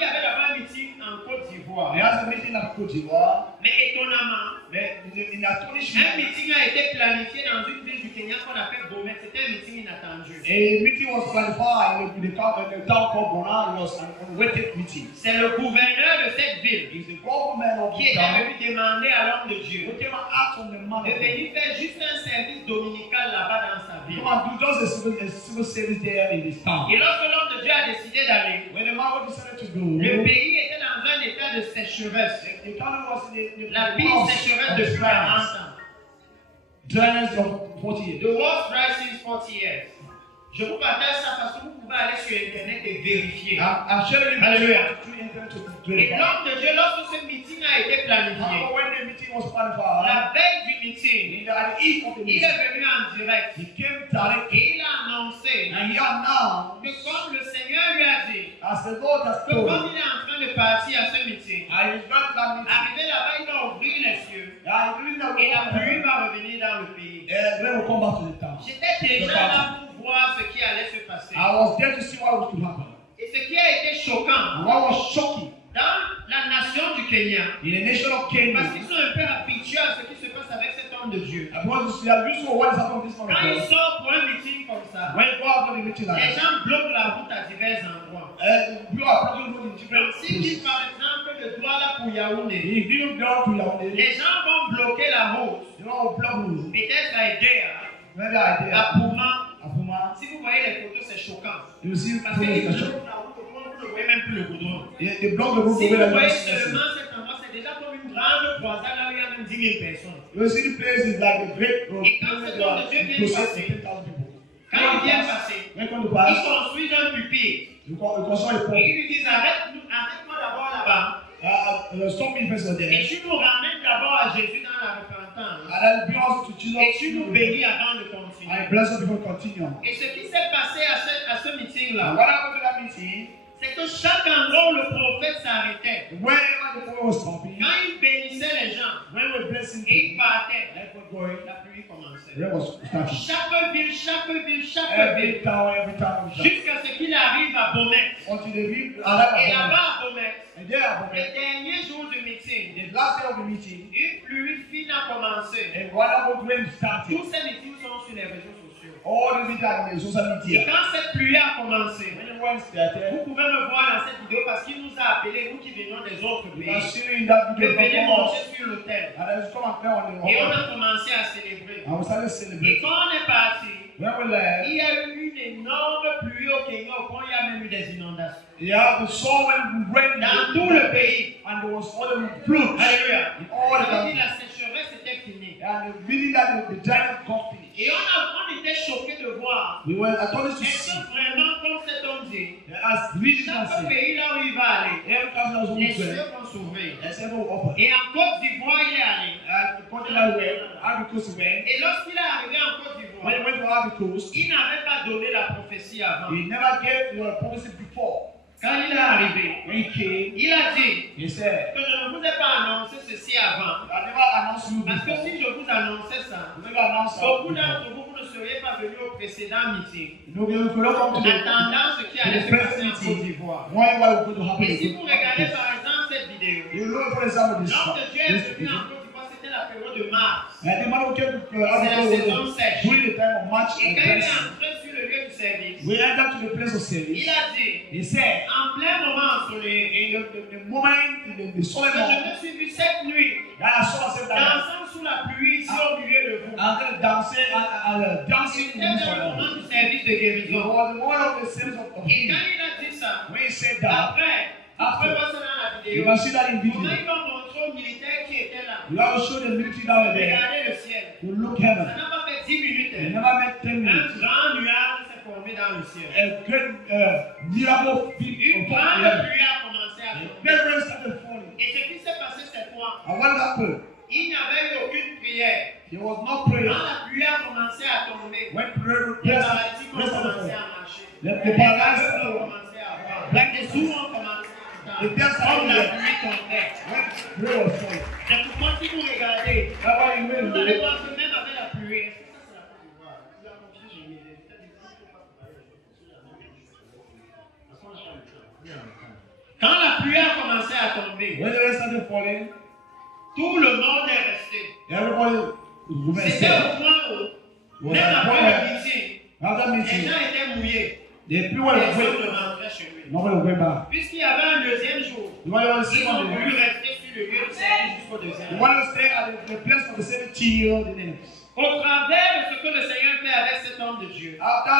y avait d'abord un meeting en Côte d'Ivoire. he has a meeting at Côte d'Ivoire. Mais étonnamment, In un astonishment, meeting a été planifié dans une ville du Kenya qu'on appelle Bomet. C'était un meeting inattendu. a meeting was planified in the town called Bona. It was an unwaited meeting. C'est le gouverneur de cette ville It's the government of qui the était town venu demander à l'homme de Dieu who came and asked from the man de of God, venir faire juste un service dominical là-bas dans sa ville. come and do just a civil service there in this town. Et lorsque l'homme de Dieu a décidé d'aller, When the man of God decided to go, le pays était dans un état de sécheresse. the town was in the La pire sécheresse depuis 40 ans. dryness of 40 years. The worst dry since 40 years. Je vous partage ça parce que vous pouvez aller sur Internet et vérifier. I'm sharing it Hallelujah. through internet to Et verify. l'homme de Dieu, lorsque ce meeting a été planifié, However, when the meeting was planified, la veille du meeting, at the eve of the il meeting, est venu en direct he came direct et il a annoncé and he announced, que comme le Seigneur lui a dit, as the Lord has que told, comme il est en train de partir à ce meeting, I is not that meeting. arrivé là-bas, il va ouvrir les cieux I really know et la pluie va revenir dans le pays. Then we'll come back to the town. J'étais déjà là pour voir ce qui allait se passer. I was there to see what was to happen. Et ce qui a été choquant And what was shocking dans la nation du Kenya, in the nation of Kenya, parce qu'ils sont un peu habitués à ce qui se passe avec cet homme de Dieu. because they are used to what is happening this morning. Quand ils sortent pour un meeting comme ça, When you go out to the meeting like les that, gens bloquent la route à divers endroits. you are probably going in different Si dit places. par exemple de Douala pour Yaoundé, If you go to Yaoundé, les gens vont bloquer la route, you know, Blabou, peut-être à Edea, maybe I à did. Pouma. Afuma, Si vous voyez les photos, c'est choquant. you see, Parce qu'ils bloquent la route, vous ne voyez même plus le goudron. they block the road Si the way vous that voyez you see. seulement cet endroit, c'est déjà comme une grande croisade là où il y a même 10 000 personnes. You see, the place is like a great road. Et quand cet homme de Dieu vient To passer, 10,000 people. Quand il vient passer, When you come to ils pass, construisent un pupitre. you construct a Et pole. ils lui disent arrête-moi d'abord là-bas. Stop me first Et there. tu nous ramènes d'abord à Jésus dans la repentance. And then bring us to Jesus. Et tu nous bénis avant de continuer. And bless us before we continue. Et ce qui s'est passé à ce And meeting-là, what happened to that meeting? c'est que chaque endroit où le prophète s'arrêtait, Wherever the boy was stopping, quand il bénissait les gens when we were blessing et il people, partait, life was going, la pluie commençait. the rain was starting. Chaque ville, Every town. jusqu'à ce qu'il arrive à Bomet. Until they reach Et Alabama. là-bas à Bomet, And there, le dernier jour du meeting, the last day of the meeting, une pluie fine a commencé. and one of the rain started. Tous ces meetings sont sur les réseaux sociaux. All the media in the social Et media. quand cette pluie a commencé, When it went started, vous pouvez me voir dans cette vidéo parce qu'il nous a appelés, nous qui venons des autres you can pays, see in that de video venir from monter us. sur l'autel. And then come and play on the Et on altar. a commencé à célébrer. And we started Et celebrating. quand on est parti, When we left, il y a eu une énorme pluie au Kenya, au point il y a même eu des inondations. yeah, the sun went rain Dans tout le pays. and there was all the floods. Alléluia. In all the Ça veut dire country. la sécheresse était finie. And the meaning that the giant got finished. Et on était choqués de voir. We were astonished to Est-ce see que vraiment, comme cet homme dit, as really can chaque see, pays là où il va aller, every country was les open, cieux vont s'ouvrir. and several open. Et en Côte d'Ivoire, il est allé. And the country that way, Ivory Coast went. Et lorsqu'il est arrivé en Côte When he d'Ivoire, went to Ivory Coast, il n'avait pas donné la prophétie avant. he never gave the prophecy before. Quand il est arrivé, When he came, il a dit he said, que je ne vous ai pas annoncé ceci avant. I never announced you Parce que before. si je vous annonçais ça, I never announced beaucoup you d'entre before. vous, vous ne seriez pas venus au précédent meeting, No, we will not come to the attendant ce qui allait se passer en Côte d'Ivoire. why we're going to happen. Et si vous regardez par exemple cette vidéo, You know, for example, this. l'homme de Dieu est venu en Côte d'Ivoire, c'était la période de mars. And the man who came to C'est la saison Ivory sèche. during the time of March Et and quand il est Blessing, entré sur le lieu du service, we entered to the place of service. il a dit, He said, en plein moment ensoleillé, in the moment, in the solemn que je moment, me suis vu cette nuit that I saw myself that dansant sous la pluie ici au milieu de vous. I'm going to dance and dancing in C'était this le world. moment du service de It guérison. was one of the sins of Et him. quand il a dit ça, When he said that, après, vous pouvez voir ça dans la you vidéo, can see that in comment video. il va montrer aux militaires qui étaient là. You have to show the military down there Regardez le ciel. to look Ça heaven. n'a pas fait 10 minutes. They never met 10 Un minutes. grand nuage s'est formé dans le ciel. A great miracle feat Une of grande heaven. pluie a commencé à tomber. The rain started falling. Et ce qui s'est passé cette fois, And what happened? il n'y avait eu aucune prière. There was no Quand prayer. la pluie a commencé à tomber, When prayer les rest paralytiques ont started commencé falling. à marcher. The Les paralyzed aveugles ont people, commencé à voir. Les sourds ont commencé à entendre. It just comme la happened pluie tombait. when rain was falling. C'est pourquoi si vous regardez, That's why you vous will allez do. voir que même avec la pluie, est-ce que ça c'est la Côte d'Ivoire? Il y a mon fils, j'ai mis des- Quand la pluie a commencé à tomber, When the rain started falling, tout le monde est resté. everybody was C'était au point où, même après le meeting, After les meeting, gens étaient mouillés. the people Personne were ne waiting. rentrait chez lui. Nobody was going back. Puisqu'il y avait un deuxième jour, You want to ils see ont on voulu the rester sur le lieu du service jusqu'au deuxième You jour. want to stay at the place of the same till the next. Au travers de ce que le Seigneur fait avec cet homme de Dieu, After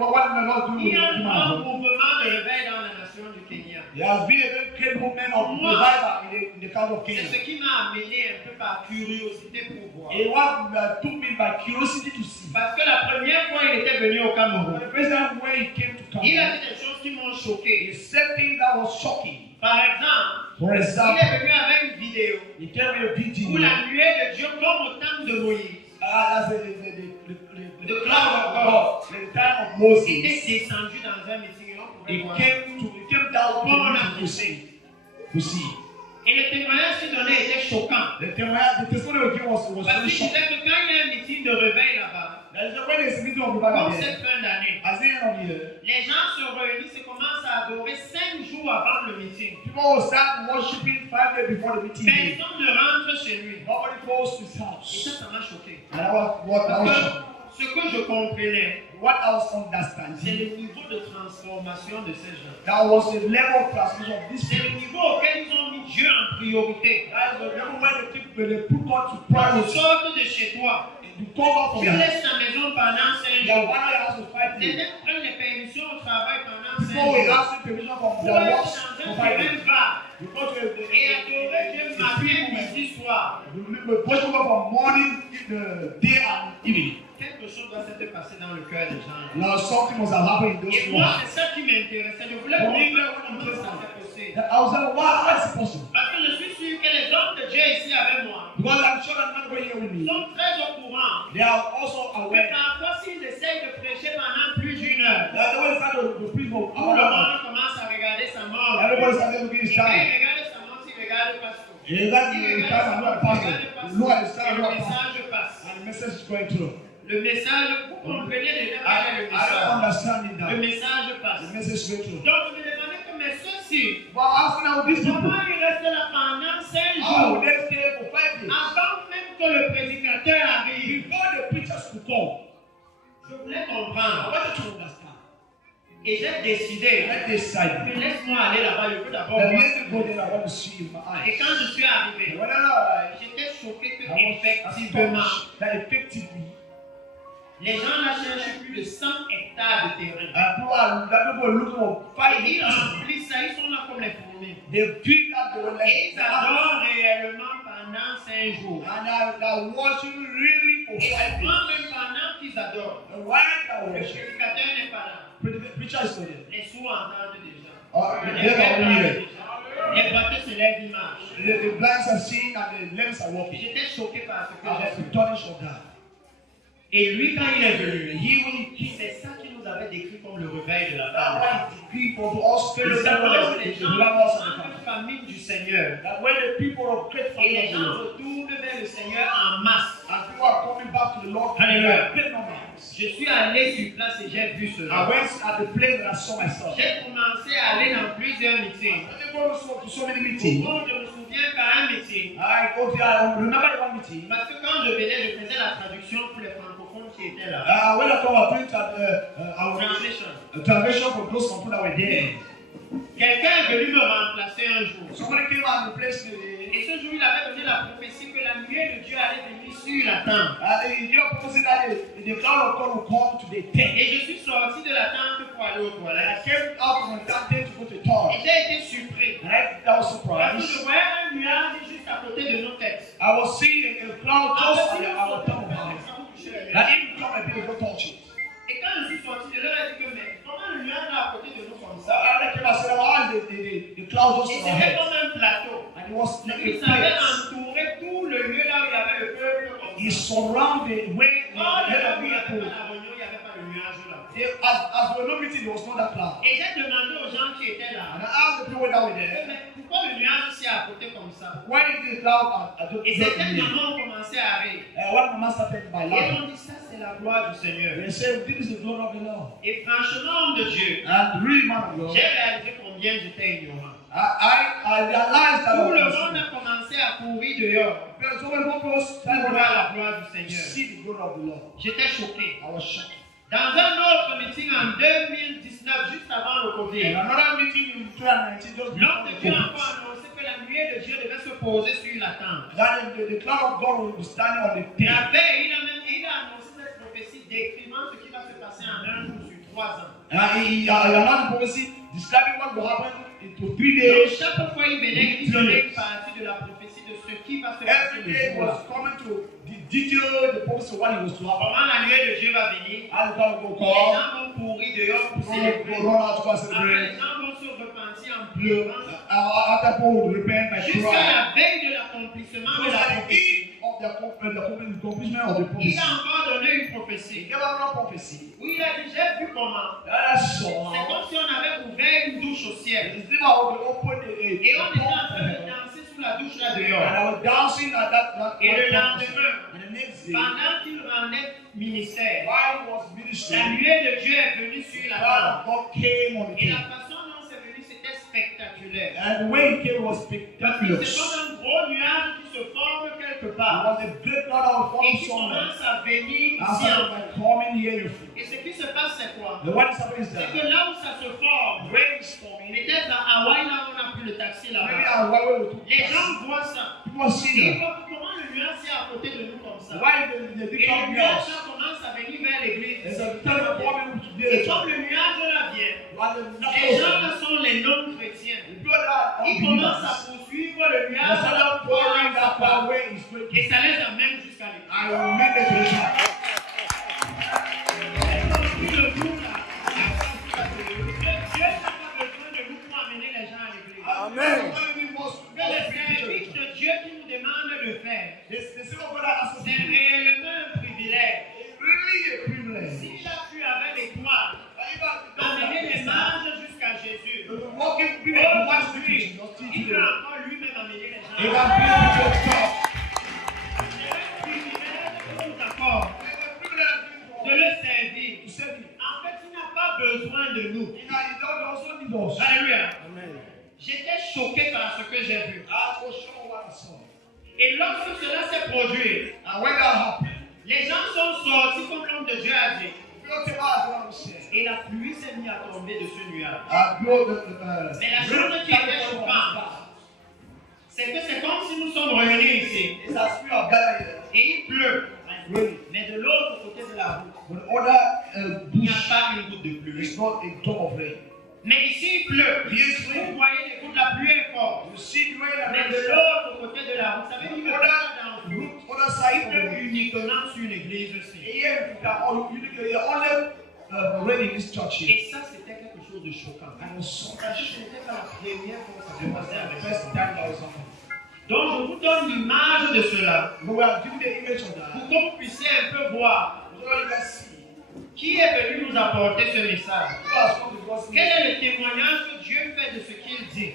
what the Lord do with il y a the un grand human, mouvement de réveil dans la nation du Kenya. there has been a very great movement of revival in the country of C'est Kenya. ce qui m'a amené un peu par curiosité pour voir. It was took me by curiosity to see. Parce que la première fois il était venu au When Cameroun, the president when he came to il a Cameroon, dit des choses qui m'ont he choqué. said things that was shocking. Par exemple, For il example, est venu avec une vidéo he came with a video. où la nuée de Dieu, comme au temps de Moïse, That's the cloud of God, the time of était Moses. descendu dans un meeting et on pouvait He voir. came down to see. Et le témoignage qu'il donnait était choquant. The testimony of him was Parce very qu'il shocking. disait que quand il y a un meeting de réveil là-bas, There is a when there's a meeting of revival comme here, cette fin d'année, as the end of the year, les gens se réunissent et commencent à adorer 5 jours avant le meeting. people will start worshiping 5 days before the meeting day. Personne ne rentre chez lui. Nobody goes to his Et house. ça m'a choqué. And that was what I was Parce shocking. que ce que je comprenais, What I was c'est understanding, le niveau de transformation de ces gens. that was the level of transmission of this C'est people. le niveau auquel ils ont mis Dieu en priorité. That is the level where they put God to Quand tu priority. sortes de chez toi, To come out from tu your house. laisses ta maison pendant 5 They are jours. one of your house to fight you. Certains prennent les permissions au travail pendant 5 Before we jours. ask you permission from Pour their être works dans for un 5 terrain days. vague You go to et adorer Dieu matin, midi, soir. you worship God from morning, day and evening. Quelque chose doit s'être passé dans le cœur des gens. Now something must have happened in those Et people. moi, c'est ça qui m'intéressait. Je voulais comprendre comment ça s'est passé. I was like, wow, how is it possible? Parce que je suis sûr que les hommes de Dieu ici avec moi Because I'm sure that not going here with me. sont très au courant They are also que aware parfois s'ils essayent de prêcher pendant plus d'une heure, that the way start to preach for tout le our monde commence à regarder sa mort. everybody started looking his Et quand time. il regarde sa mort, il regarde le pasteur. You got the Il time and not pastor. Look at the et time, le not pastor. message passe. And the message is going through. Le message, vous comprenez déjà I le don't message. understand it Le now. message passe. The message is going through. Donc je me demandais que mais ceux-ci, Well, asking how these people, comment ils restent là pendant 5 how jours will they stay for 5 days avant même que le prédicateur arrive? before the preachers could come? Je voulais I comprendre. wanted to understand. Et j'ai décidé, Let this side. mais laisse-moi aller là-bas, je veux d'abord Then voir. let me go there. I want to see with my Et eyes. quand je suis arrivé, When I j'étais choqué que I was effectivement, astonished that effectively, les gens là cherchent plus de 100 hectares de terrain. people are looking for 5 Et ils acres. remplissent ça, ils sont là comme les fourmis. They feel that they were Et ils like adorent réellement pendant 5 jours. and they're watching really for Et 5 days. souvent même pendant qu'ils adorent, And why that le worship? prédicateur n'est pas là. The preacher is not there. Les sourds entendent déjà. They Les are bêtes only parlent here. déjà. Les bateaux se lèvent, ils marchent. The blinds are seeing and the legs are Et walking. j'étais choqué par ce que I was j'ai vu. astonished of that. Et lui, quand il est venu, He c'est ça qu'il nous avait décrit comme le réveil de la that femme. why he decreed for us Que to le the moment où les gens members of the sentent family. une famille du Seigneur, That when the people of great et les family gens retournent vers le Seigneur en masse. and people are coming back to the Lord, Hallelujah. great numbers. Je suis allé sur place et j'ai vu ce I genre. went at the place and I saw myself. J'ai commencé à aller dans plusieurs meetings. I go to so many Au meetings. fond, je me souviens qu'à un meeting, I remember one meeting. parce que quand je venais, je faisais la traduction pour les francophones qui étaient là. When I come, I print our Translation. translation for those people that were there. Quelqu'un est venu me remplacer un jour. Somebody came and replaced me. Et ce jour, il avait donné la prophétie que la nuée de Dieu allait venir sur la tente. He gave a prophecy that the cloud of God will come to the tent. Et je suis sorti de la tente pour aller aux I toilettes. came out from that tent to go to the Et toilet. j'ai été surpris. And I was Parce que surprised. je voyais un nuage juste à côté de nos têtes. I was seeing a cloud Ah, just mais si at nous our sortons, top of our head. ça vous touche le That nuage. even come and people don't touch it. Et quand je suis sorti, je leur ai dit que mais comment le nuage est à côté de nous comme So ça? I came and said, why is the cloud Et just on our c'était head? comme un plateau. And it was like a Ils avaient place. entouré tout le lieu là où il y avait le peuple comme He ça. surrounded where Oh, il y the avait pas people. la réunion, il n'y avait pas le nuage là. As we were not meeting, there was not that cloud. Et j'ai demandé aux gens qui étaient And là, I asked the people that were there, mais when it is loud, I don't Et certaines mamans ont commencé à rire. when Mama started by Et laughing, on dit ça, c'est la gloire du Seigneur. they said, this is the glory of the Lord. Et franchement, homme de Dieu, And really, man of God, j'ai réalisé combien j'étais ignorant. I realized that Tout le monde a commencé à courir dehors because so many people pour stand voir la around gloire du to Seigneur. see the glory of the Lord. J'étais choqué. I was shocked. Dans un autre meeting en 2019, juste avant le In Covid, another meeting in 2019, just l'homme de Dieu a before encore annoncé que la nuée de Dieu devait se poser sur la tente. that the cloud of God will be standing on the Et tent. après, il a annoncé cette prophétie décrivant ce qui va se passer en un jour sur 3 ans. He announced the prophecy describing what will happen into 3 Donc, days. chaque fois il venait, il donnait une partie de la prophétie de ce qui va se passer Every le day jour-là. was coming to the detail, the prophecy of what he was to happen. Comment la nuée de Dieu va venir? How the cloud will Les come. gens vont courir dehors pour People célébrer. will run out to go Après, celebrate. les gens vont se repentir en pleurant. After people would repent by Jusqu'à crying. la veille de l'accomplissement de Because la at the prophétie. eve of the accomplishment of the prophecy, Il a encore donné une he prophétie. gave another prophecy. Où il a dit, j'ai vu comment. That I C'est saw. comme si on avait ouvert une douche au ciel. It's like I would open Et on était en train de and danser sous la douche là I dehors. was dancing at that Et le prophecy. lendemain, And the next day, pendant qu'il rendait ministère, while he was la ministering, nuée de Dieu est venue sur the la cloud tente. of God came on the Et la tent. façon dont c'est venu, c'était spectaculaire. And the way he came was C'est spectacular. comme un gros nuage qui se forme quelque It part. was a great cloud that was Et forming qui somewhere. commence à venir ici After en by coming here, you feel. Et ce qui se passe, c'est quoi? The what is happening is C'est that que là où ça se forme, rain is forming. peut-être à Hawaï, là où on a pris le taxi Maybe là-bas, why we les gens voient ça. people see Et ils that. voient comment le nuage est à côté de nous comme ça. Why the Et different le nuage girls? là commence à venir vers l'église. There's a different woman to Et do comme le nuage là vient, While les gens là sont les non-chrétiens. the people that are Ils commencent unbelievers, à poursuivre le they nuage start là pour pouring aller that là-bas. way is going to. Et ça les amène jusqu'à l'église. I will make it to the top. Depuis le jour là, Dieu n'a pas besoin de nous pour amener les gens à l'église. Amen. Mais le service de Dieu qui nous demande de faire, The single brother has c'est réellement un privilège. really a privilege. S'il a pu avec l'étoile amener les marges jusqu'à Jésus, Walking people who watch the aujourd'hui, kitchen, just teach il peut them. encore lui-même amener les They gens. can bring you to the top. C'est un privilège qui nous accorde It's a privilege de le servir. to serve you. En fait, il n'a pas besoin de nous. You know, you don't also need us. Alléluia. Amen. J'étais choqué par ce que j'ai vu. I was sure what I saw. Et lorsque cela s'est produit, And when that happened, les gens sont sortis comme l'homme de Dieu a dit. God came out what I was saying. Et la pluie s'est mise à tomber de ce nuage. Mais la chose qui était choquante, c'est que c'est comme si nous sommes revenus ici. It's as we are gathered here. Et il pleut. Really. Mais de l'autre côté de la route, With other il n'y a bush, pas une goutte de pluie. it's not a drop of rain. Mais ici, il pleut. Yes, Vous rain. voyez les gouttes, la pluie est forte. You see the rain and Mais de l'autre côté de la route, ça veut dire qu'il ne pleut pas dans le route. other Il side of the pleut road. uniquement sur une église aussi. Here, you can only rain in this church here. Et ça, c'était quelque chose de choquant. And so Parce que ce n'était pas la première fois que ça it s'est was passé the avec first ça. time that was happening. Donc, je vous donne l'image de cela But we are giving the image of pour that. que vous puissiez un peu voir So you can see qui est venu nous apporter ce message. who has come to God's Quel name. est le témoignage que Dieu fait de ce qu'il dit?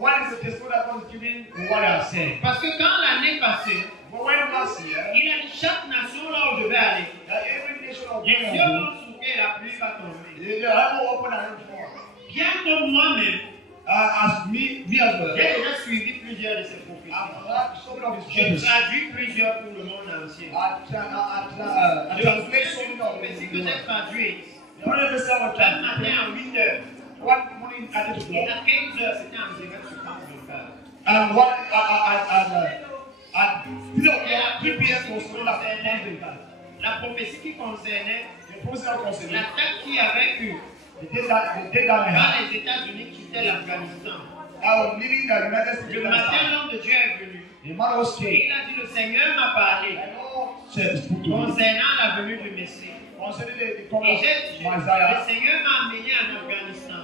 What is the testimony that God is giving to what I have said? Parce que quand l'année passée, But when last year, il a dit chaque nation là où je vais aller, that every nation of les God cieux vont s'ouvrir et la pluie va tomber. they are open and for. Bien que moi-même, As me as well. j'ai déjà suivi plusieurs de ces prophéties. I've heard so many of his J'ai prophets. traduit plusieurs pour le monde entier. I Je translate so suis many une of prophétie que them. j'ai traduite The only person I un was trying matin à 8 heures. one morning at 8 Et o'clock. à 15 heures, c'était en direct sur France 24. And what at 3 o'clock, 3 p.m. was when I La prophétie qui concernait the prophecy that was in l'attaque qu'il y avait eu the day that I had. quand les États-Unis quittaient l'Afghanistan. I was leaving the United States. Le matin, l'homme de Dieu est venu. The man was Et came. il a dit, le Seigneur m'a parlé I know said spoke to me concernant la venue du Messie. concerning the Et coming of le Messiah. Seigneur m'a amené en Afghanistan.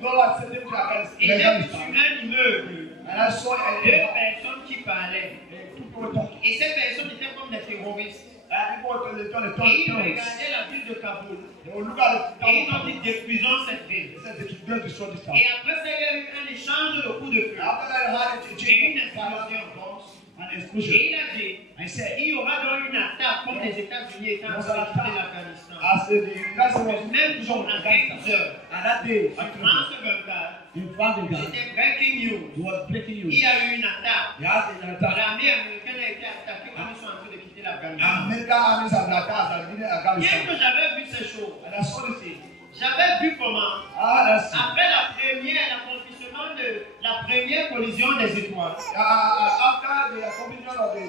God had sent him to Et j'ai vu Afghanistan. sur un immeuble And I saw deux a personnes qui parlaient. people were talking. Et ces personnes étaient comme des terroristes. And people were les Et ils terrorists. regardaient la ville de Kaboul. They will look at Et ils ont the dit détruisons cette ville. They said they should go destroy this town. Et après ça, il y a eu un échange de coups de feu. After that, they had a Et change une of fire, explosion. bombs, and explosion. Et il a dit, I said, il y aura donc une attaque contre les États-Unis étant en train de quitter l'Afghanistan. as the United States was Même jour, à 15 heures, and that day, sur France 24, In Vatican, c'était breaking news. it was breaking Il news. y a eu une attaque. They had an attack. L'armée américaine a été attaquée quand ils sont en train de quitter l'Afghanistan. American armies have attacked and been Bien Afghanistan. que j'avais vu ces choses, And I saw this thing. j'avais vu comment, That's après l'accomplissement de la première collision des étoiles, after the completion of the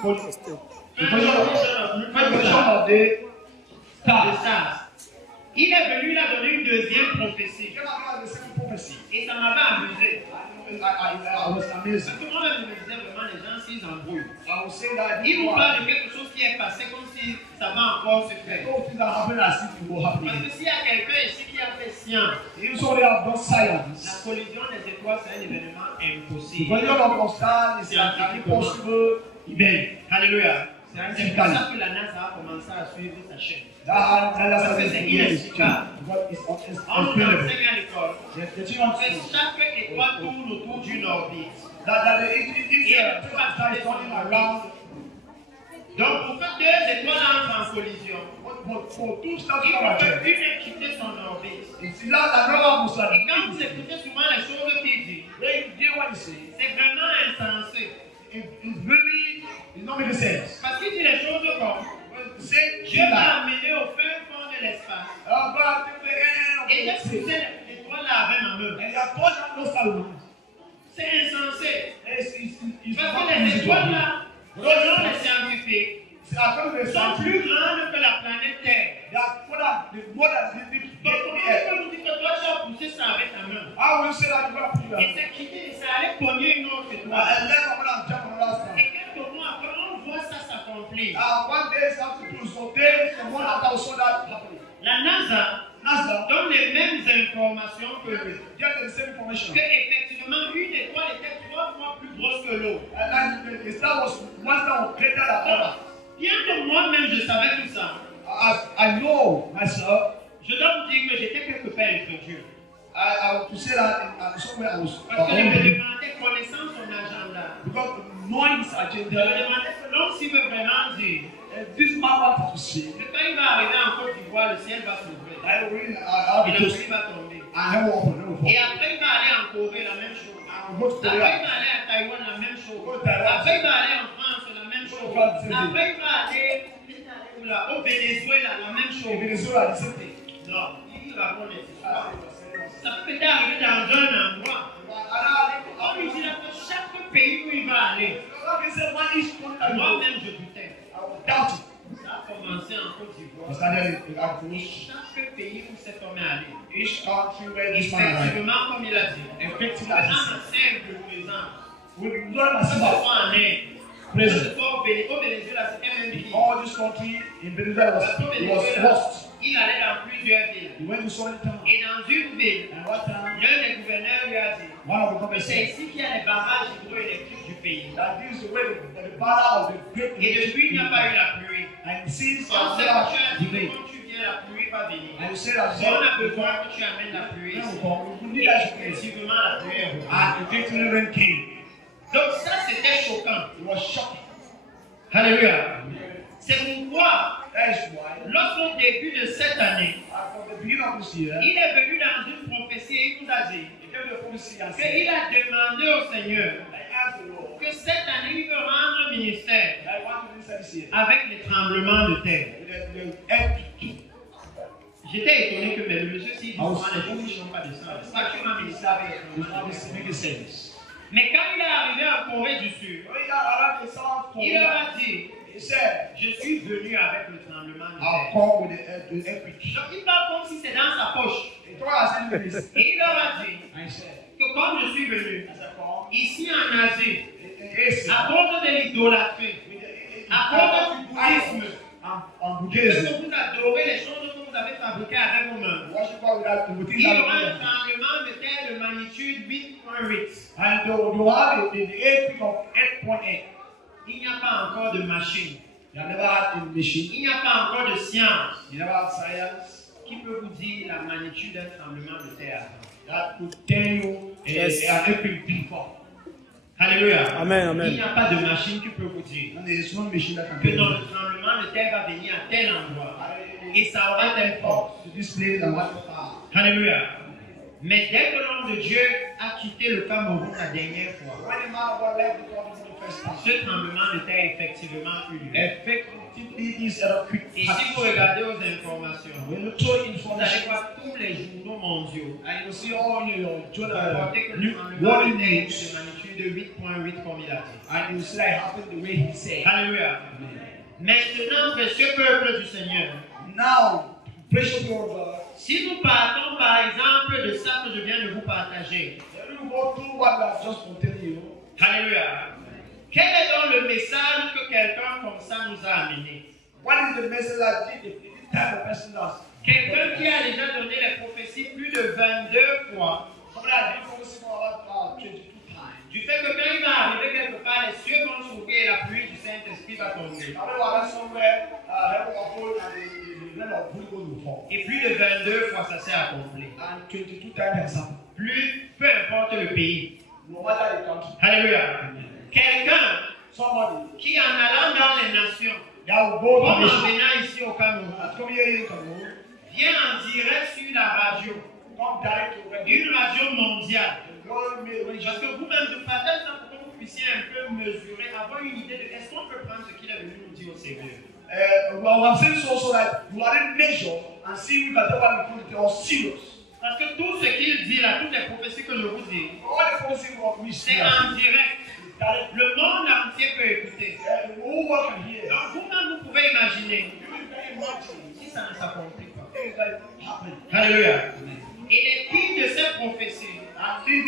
collision of the stars, il est venu là donner une deuxième prophétie. came out the second prophecy. Et ça m'avait amusé. I was amazed. Parce que moi-même, je me disais vraiment, les gens, s'ils embrouillent, I was saying that ils vous parlent de quelque chose qui est passé comme si ça va encore se faire. those things that happen as if it will happen. Parce que s'il y a quelqu'un ici qui a fait science, Even so, they have done la science. collision des étoiles, c'est un événement The impossible. collision of constant is an impossible event. Alléluia. C'est pour Scientifically. ça que la NASA a commencé à suivre sa chaîne. That's Parce que c'est inexplicable. because it's On nous unexplainable. enseigne à l'école The children que chaque étoile tourne autour d'une orbite. that it's turning around. Donc, pour que deux étoiles entrent en collision, But for two stars il to come faut at qu'une quitte son orbite. it's not another Muslim. Et quand vous écoutez souvent les choses qu'il dit, When you hear what he says, c'est vraiment insensé. it's really, it's not making sense. Parce qu'il dit les choses comme Say, Dieu m'a amené au fin fond de l'espace. God, take the hand Et j'ai of the poussé l'étoile là avec ma main. and you have touched that no star. C'est insensé. It's Parce not que les easy to étoiles do. là, selon les scientifiques, According to the sont scientific, plus grandes que la planète Terre. they are more than the Donc, comment earth. on nous dit que toi tu as poussé ça avec ta main? How will you say that you have to Et c'est quitté, et ça allait cogner une autre étoile. and let someone else jump on that star? Et quelques mois après, on voit ça s'accomplir. One day something to so days and one after saw that happening. La NASA NASA donne les mêmes informations que lui. get the same information. Que effectivement, une étoile était 3 fois plus grosse que l'autre. And the star was one star was greater than other. Bien que moi-même je savais tout ça, As I know myself, je dois vous dire que j'étais quelque part incrédule. I to say that somewhere I was Parce que je me demandais, connaissant son agenda, because knowing his je me agenda, demandais que l'homme s'il veut vraiment dire this man wanted to say, que quand il va arriver en Côte d'Ivoire, le ciel va s'ouvrir I will et read, la I pluie va tomber. have open, Et après, il va aller en Corée, la même chose. I will go to Après, il va Korea. aller à Taïwan, la même chose. Go to Taiwan. Après, il va aller en France, la même chose. Go to France. Après, il va aller au Venezuela, la même In chose. Venezuela, the same thing. Non, il raconte des histoires. Ça peut peut-être arriver dans un endroit. On lui dit là que chaque pays où il va aller, moi-même je doutais. Ça a commencé en Côte d'Ivoire. Et chaque pays où cet homme est allé, effectivement, comme il a dit, dans un simple présent, que ce soit en Inde, que ce soit au Venezuela, c'était même pire. All this country in Venezuela Parce qu'au was Venezuela, lost. il allait dans plusieurs villes. He went to Solid Town. Et dans une ville, And what time? l'un des gouverneurs lui a dit One of the que companies c'est said ici qu'il y a les barrages hydroélectriques du pays. that this is the way the father of the great Et depuis, il n'y a pas eu la pluie. and since On sait que tu as dit que today, quand tu viens, la pluie va venir. and you say that Si on a besoin que tu amènes la pluie ici, we need that you praise. effectivement, la pluie est venue. And effectively rain came. Donc ça, c'était choquant. It was shocking. Alléluia. C'est pourquoi, That is why, lorsqu'au début de cette année, from the beginning of this year, il est venu dans une prophétie et il nous a dit he came to the prophecy and said, qu'il a demandé au Seigneur I asked the Lord, que cette année, il veut rendre le ministère I want to minister this year. avec les tremblements de terre. The earthquake. J'étais étonné que même monsieur, s'il dit souvent les choses qui ne sont pas descendues, c'est pas que tu m'as ministré avec les tremblements de terre. Make sense. Mais quand il est arrivé en Corée du Sud, When he got around the south il leur Korea, a dit, he said, je suis venu avec le tremblement de terre. I'll come with the earthquake. Donc il parle comme si c'était dans sa poche. He told us in this. Et il leur a dit I said, que comme je suis venu as I come, ici en Asie, Asia, à cause de l'idolâtrie, à cause du bouddhisme, and que Buddhism, vous adorez les choses que vous avez fabriquées avec vos mains, worship God with il y aura un that. tremblement de terre de magnitude 8.8. And you have the earthquake of 8.8. Il n'y a pas encore de machine They have never had a machine. Il n'y a pas encore de science They never had science qui peut vous dire la magnitude d'un tremblement de terre. that could tell you an epic before. Alléluia. Amen, amen. Il n'y a pas de machine qui peut vous dire And there is no machine that can que tell dans you. le tremblement de terre va venir à tel endroit et ça aura telle force. To this place and what power. Alléluia. Mais dès que l'homme de Dieu a quitté le Cameroun la dernière fois, When the man of God left the country for the first time, ce tremblement de terre effectivement eu lieu. effectively this earthquake Et si vous regardez aux informations, when you throw vous allez information voir tous les journaux mondiaux and you see all your journal rapporter que le new tremblement de warning terre est news de magnitude de 8.8 comme il a dit. and you see that it happened the way he said. Alléluia. Maintenant, précieux peuple du Seigneur, Now, precious Lord God, si nous partons par exemple de ça que je viens de vous partager, when you go through what I have just been telling you, alléluia, quel est donc le message que quelqu'un comme ça nous a amené? what is the message that this type of person does? Quelqu'un qui a déjà donné les prophéties plus de 22 fois, Somebody has been focusing on about 22 times. du fait que quand il va arriver quelque part, les cieux vont s'ouvrir et la pluie du Saint-Esprit va tomber. Now, when we are somewhere, heaven will fall and the rain of Holy Ghost will fall. Et plus de 22 fois, ça s'est accompli. And 22 times has happened. Plus, peu importe le pays. No matter the country. Alléluia. Quelqu'un Somebody qui en allant dans les nations, that will go to comme en the venant ici au Cameroun, and come here in Cameroon, vient en direct sur la radio, come direct to radio. une radio mondiale. God made Parce que vous-même, je partage ça pour que vous puissiez un peu mesurer, avoir une idée de est-ce qu'on peut prendre ce qu'il est venu nous dire au sérieux. Well, I'm saying so that you are in measure and see if that one is going to serious. Parce que tout ce qu'il dit là, toutes les prophéties que je vous dis, All the prophecy of we see, c'est en direct. direct. Le monde entier peut écouter. The whole world can hear. Donc vous-même, vous pouvez imaginer You will very much. si ça ne s'accomplit pas. Things like happen. Alléluia. Et les pires de ces prophéties, And this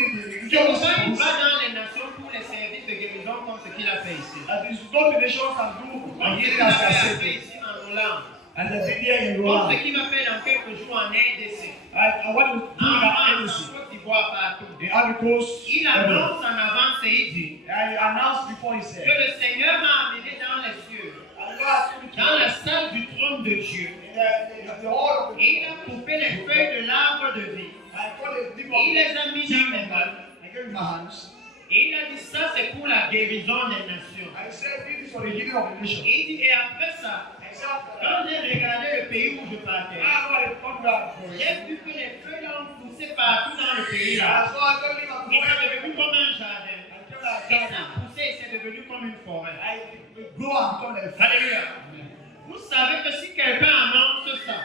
c'est pourquoi il va dans les nations pour les services de guérison comme ce qu'il a fait ici. and this go to the nations and do Comme and ce hear qu'il it a as I fait said. ici en Hollande. And the video in Comme Rwanda. ce qu'il va faire dans quelques jours en RDC. And what is En doing that France, embassy? en Côte d'Ivoire, partout. The articles. Il annonce en avance et il dit And he announced before he que said. le Seigneur m'a amené dans les cieux, And the Lord has told me dans la salle du trône de Dieu. the hall of the Et il a coupé les feuilles de l'arbre de vie. I put the leaf Et il les of a mis dans mes mains. I gave him my hands. Et il a dit ça, c'est pour la guérison des nations. I said, this is for the healing of the nation. Et il dit, et après ça, I said, after that, quand j'ai regardé le pays où je partais, I know the contract for it. j'ai vu que les feuilles ont poussé partout dans le pays là. As far as I told him, I'm Et c'est going devenu comme un jardin. to Et ça a poussé et c'est devenu comme une forêt. I go and come and Alléluia. Vous savez que si quelqu'un annonce ça,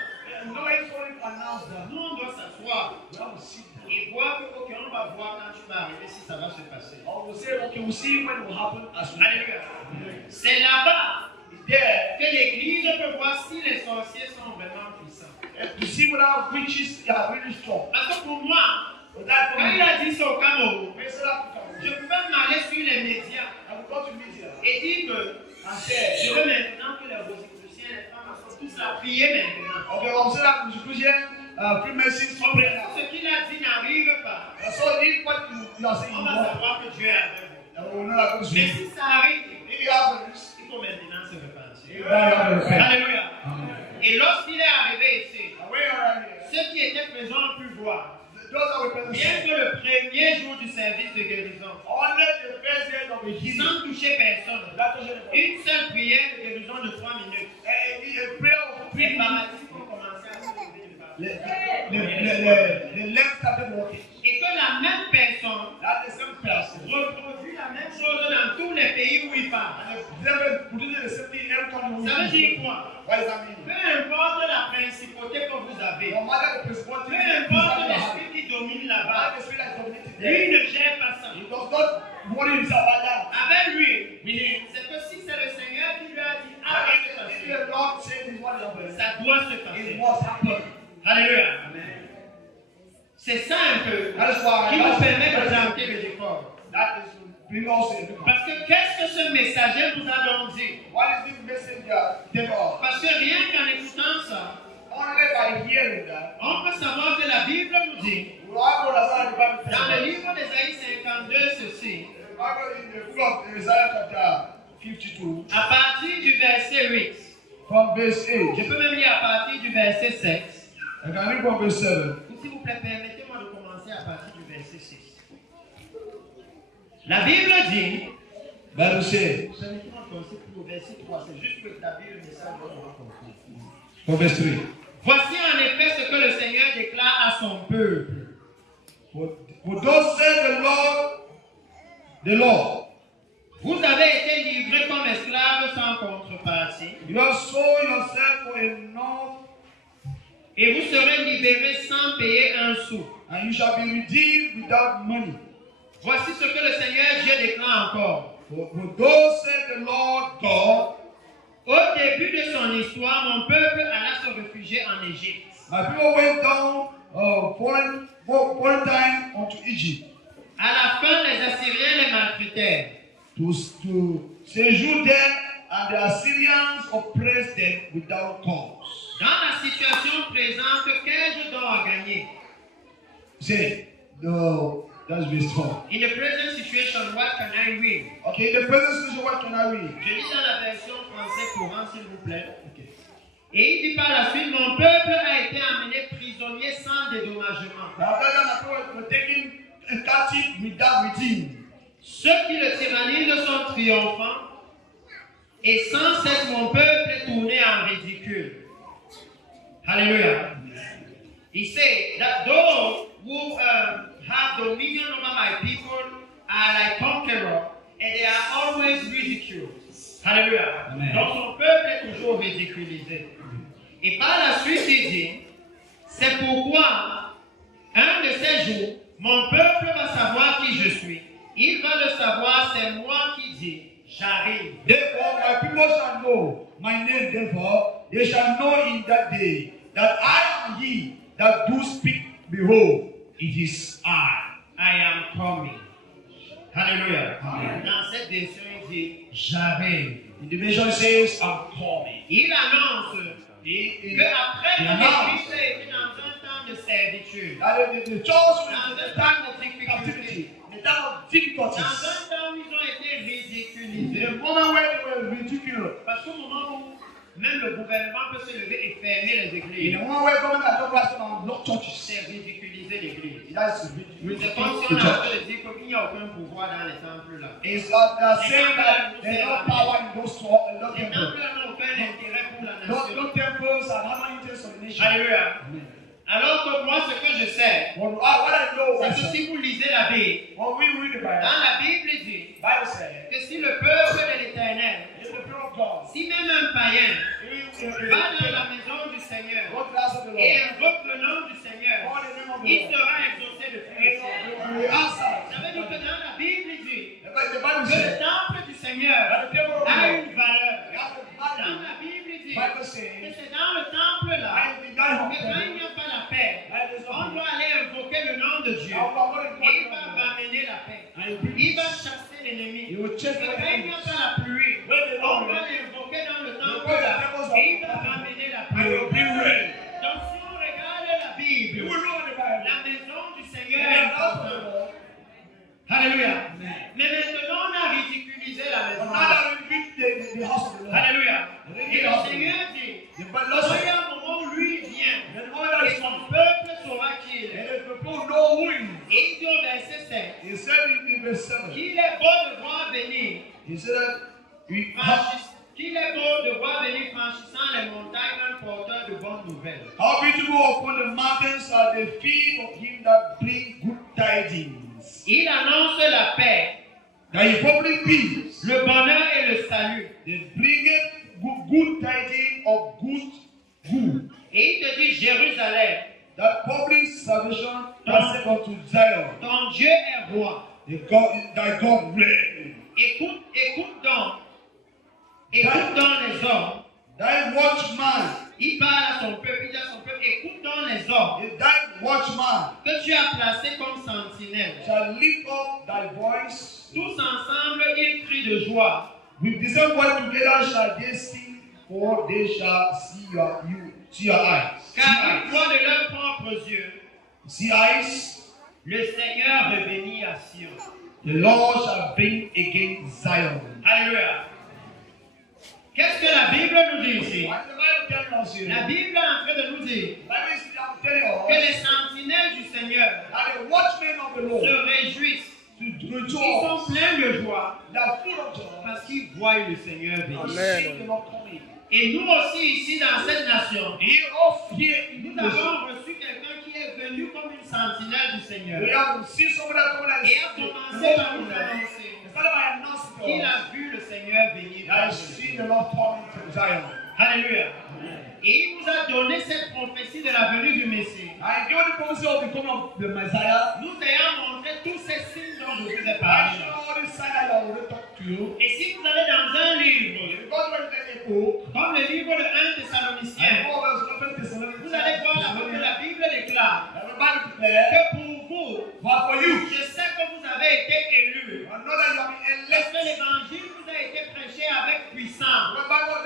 no one told him to announce that. nous on doit s'asseoir We have to sit down. et voir que ok, on va voir quand tu vas arriver si ça va se passer. Or we'll say, okay, we'll see when it will happen as we Alléluia. C'est là-bas It's there que l'Église peut voir si les sorciers sont vraiment puissants. to see whether witches are really strong. Parce que pour moi, But that quand il a dit ça au Cameroun, we said that to je Cameroon. peux m'aller sur les médias I will go to media et dire que and say, je veux maintenant que les Rosicruciens, les femmes, sont tous à prier maintenant. okay, I'll say that to Christian, Freemasons, Comme pray ça, now. ce qu'il a dit n'arrive pas, So if what you are saying on is va wrong, savoir que Dieu est avec vous. I will know that goes Mais with si ça arrive, If it happens, il faut maintenant se repentir. you have to repent. Alléluia. Et lorsqu'il est arrivé ici, And when you are right here, ceux qui étaient présents ont pu voir, those that were present, bien que le premier jour du service de guérison, only the first day of the healing, sans toucher personne, that was the une seule prière de guérison de 3 minutes, a prayer of les 3 minutes. paralytiques ont commencé à se lever de partout. The left started walking. Et que la même personne That the same person. reproduit la même chose dans tous les pays où il part. And the devil produced the same thing in every country. Ça veut dire quoi? What does that mean? Peu importe la principauté que vous avez, No matter the principality, peu importe l'esprit qui domine là-bas, the spirit that dominated lui there, ne gère pas ça. he does not worry himself about that. Avec lui, c'est que si c'est le Seigneur qui lui a dit ah, va se If passer, the Lord said this what happened, ça doit se it passer. must happen. Alléluia. C'est ça un peu That is why qui nous permet de planter le décor. that is to bring us in. Parce que qu'est-ce que ce messager nous a donc dit? What is this messenger tell us? Parce que rien qu'en écoutant ça, Only by hearing that, on peut savoir que la Bible nous dit, we will understand the Bible. dans le livre d'Ésaïe 52, ceci, The Bible in the book of Isaiah chapter 52, à partir du verset 8. from verse 8. Je peux même lire à partir du verset 7. I can read from verse 7. Ou s'il vous plaît, permettez-moi de commencer à partir du verset 6. La Bible dit, Bible says, permettez-moi de commencer pour le verset 3, c'est juste pour établir le message dont on va comprendre. from verse 3. Voici en effet ce que le Seigneur déclare à son peuple. For thus said the Lord, Vous avez été livrés comme esclaves sans contrepartie, you have sold yourself for enough, et vous serez libérés sans payer un sou. and you shall be redeemed without money. Voici ce que le Seigneur Dieu déclare encore. For thus said the Lord God, Au début de son histoire, mon peuple alla se réfugier en Égypte. my people went down foreign time unto Egypt À la fin, les Assyriens les maltraitèrent. to séjourn there, and the Assyrians oppressed them without cause. Dans la situation présente, qu'ai-je donc à gagner? Say, no, that's based on. In the present situation, what can I win? Okay, in the present situation, what can I read? Je lis dans la version française courant, s'il vous plaît. Okay. Et il dit par la suite, mon peuple a été amené prisonnier sans dédommagement. After that, my people were taken captive without redeem. Ceux qui le tyrannisent sont triomphants, et sans cesse mon peuple est tourné en ridicule. Hallelujah. He said that those who have dominion over my people are like conquerors, and they are always ridiculed. Hallelujah. Amen. Donc son peuple est toujours ridiculisé. Et par la suite, il dit, c'est pourquoi, un de ces jours, mon peuple va savoir qui je suis. Il va le savoir, c'est moi qui dis, j'arrive. Therefore, my people shall know my name. Therefore, they shall know in that day that I am he that do speak. Behold, it is I. I am coming. Hallelujah. Amen. Dans cette version, il dit, j'arrive. In the version says, I'm coming. Il annonce qu'après que Christ a été dans un temps de servitude, That the church dans was un in the temps time de of difficulté, captivity, the time of dans difficulties, un temps où ils ont été ridiculisés. the moment where they were ridiculed, Parce qu'au moment où même le gouvernement peut se lever et fermer les in églises, the moment where government has rise and block churches, c'est ridiculiser l'église. that's C'est ridiculed comme si the on est en train church. de dire qu'il n'y a aucun pouvoir dans les temples là. It's saying that there's no power in those Les temples. temples n'ont aucun intérêt pour la Those nation. temples are not interest for the nation. Alléluia. Alors que moi, ce que je sais, But what I know c'est que is si vous lisez la Bible, when we read the Bible, dans la Bible, il dit Bible says, que si le peuple de l'Éternel, it's the fear of God. si même un païen If va dans la maison du Seigneur go to the house of the et Lord, invoque le nom du Seigneur, call the name of the il Lord, sera exaucé de tout le ciel. and we answer. Ça veut dire que dans la Bible, il dit The Bible que le says temple du Seigneur that the temple of a God une valeur. has a Dans value. la Bible, il dit Bible que says, c'est dans le temple là I will die of que quand il n'y a pas la paix, on doit aller invoquer le nom de Dieu. Et il va ramener la paix. Il va chasser l'ennemi. He will chase Et the quand il n'y a pas la pluie, on va l'invoquer dans le temple là. Et il va ramener la I will pluie. bring rain. Donc si on regarde la You Bible, will know the Bible. la maison du And Seigneur the est house of the importante. Lord. Alléluia. Mais maintenant on a ridiculisé la But maison. now that we read the house of the Lord, Alléluia. Et le Seigneur dit, the il Lord y says, a un moment où lui vient. the moment that Et is son coming, peuple saura qui il est. and the people know who he is. Et il dit au verset 7 He said in verse 7, qu'il est beau de voir venir, he said that qu'il est beau de voir venir franchissant les montagnes un porteur de bonnes nouvelles. how beautiful upon the mountains are the feet of him that bring good tidings. Il annonce la paix, That he public peace, le bonheur et le salut. they bring good tidings of good. Et il te dit, Jérusalem, That public salvation has said unto Zion, ton Dieu est roi. thy God reign. Écoute donc les hommes. Thy watchman, Il parle à son peuple, il dit à son peuple, écoute donc les hommes thy watchman que tu as placés comme sentinelles. shall lift up thy voice. Tous ensemble, ils crient de joie. With the same word together shall they sing, for they shall see your eyes. Car ils voient de leurs propres yeux See eyes, le Seigneur revenir à Sion. the Lord shall bring again Zion. Alléluia. Qu'est-ce que la Bible nous dit ici? What the Bible telling us here? La Bible est en train de nous dire Bible is telling que us les sentinelles du Seigneur that the watchmen of the se Lord réjouissent. to Ils rejoice, sont pleins de joie they are full of joy, parce qu'ils voient le Seigneur venir. see the Lord coming. Et nous aussi ici dans cette nation, Here also here in nous this nation, avons reçu quelqu'un qui est venu comme une sentinelle du Seigneur. we have seen someone that coming and Et a commencé par nous annoncer started by announcing to qu'il us a vu le Seigneur venir. that has seen the Lord coming to Zion. Alléluia. Et il nous a donné cette prophétie de la venue du Messie. I give the prophecy of the coming of the Messiah. Nous ayant montré tous ces signes dont je vous ai I parlé. show all these signs that I already talked to you. Et si vous allez dans un livre, Because when they go, comme le livre de 1 Thessaloniciens, vous allez voir là-bas que la Bible déclare everybody declare, que pour vous, but for you, je sais que vous avez été élus. I know that you have been Parce que elected. l'évangile vous a été prêché avec puissance. The Bible,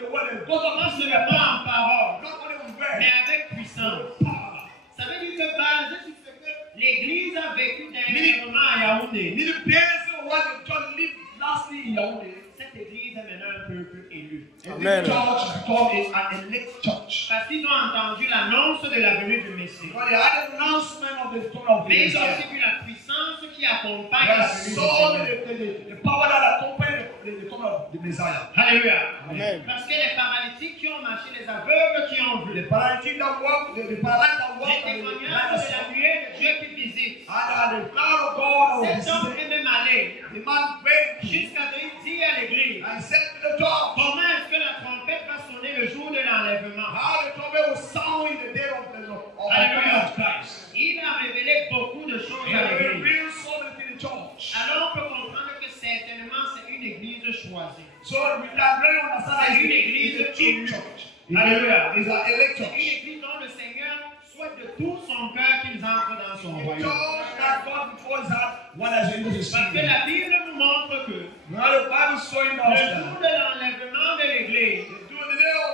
the word, the gospel Pas is seulement en parole, not only with mais word, avec puissance. power. Ça veut dire que basé sur ce que l'Église a vécu dernièrement à Yaoundé, Need to based on what the church lived lastly in Yaoundé. cette Église est maintenant un peuple élu. Amen. The church become an elect church. Parce qu'ils ont entendu l'annonce de la venue du Messie. Because they had an announcement of the coming of the Mais ils ont Messiah. aussi vu la puissance qui accompagne They la venue du saw Seigneur. the power that accompanied the coming of the Messiah. Alléluia. Amen. Parce que les paralytiques qui ont marché, les aveugles qui ont vu, The paralytic that walk, the paralytic that walk, les and the témoignages de la nuée de Dieu qui visite. and the cloud of God was Cet homme visited. est même allé The man went jusqu'à dire à l'église and said to the church, comment est-ce que la trompette va sonner le jour de l'enlèvement. how the trumpet will sound in the day of the Lord, of Alléluia. Christ. Il a révélé beaucoup de choses He à l'église. revealed so many things to the church. Alors on peut comprendre que certainement c'est une église choisie. So we can really understand that C'est une it's église a true élue. church. Alléluia. It's an elect C'est une church. église dont le Seigneur souhaite de tout son cœur qu'ils entrent dans son A royaume. church that God before his heart, one has into his Parce que kingdom. la Bible nous montre que Now the Bible is showing le us jour that de l'enlèvement de l'église, during the day of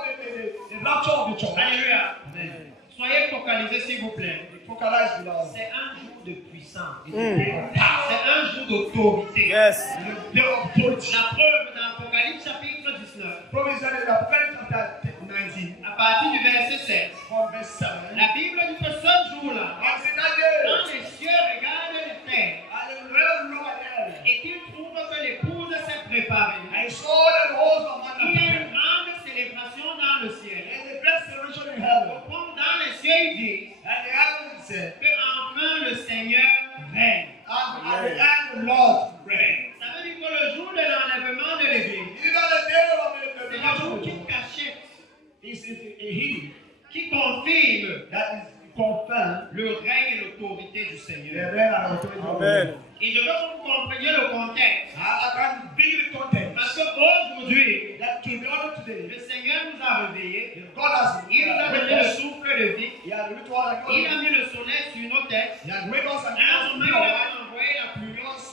the rapture of the church, alléluia, Amen. soyez focalisés s'il vous plaît. Focalize with us. C'est un jour de puissance. C'est un jour d'autorité. Yes. The authority. La preuve dans Apocalypse chapitre 19, Promise that in Apocalypse chapter 19, à partir du verset 7, from verse 7. la Bible dit que ce jour-là, And say that day, quand les cieux regardent les terres and the realm looked at heaven, et qu'ils trouvent que l'épouse s'est préparée, I saw that the host of man il y a une grande célébration dans le ciel. and the great celebration in heaven. Comme dans les cieux, il dit And the heaven said, que enfin le Seigneur règne. and at the end the Lord reigned. Ça veut dire que le jour de l'enlèvement de l'église, Even the day of c'est the le rapture jour of the qui church cachette, is a hidden qui confirme that is confirmed le règne et l'autorité du the Seigneur. reign and authority of Amen. God. Et je veux que vous compreniez le contexte. I can bring the context Parce qu'aujourd'hui, that to be honest today, le Seigneur nous a réveillés. God has Il nous a donné le souffle de vie. He has given to us Il a mis le soleil sur nos têtes. He has made us and À un moment, il given a envoyé la pluie. us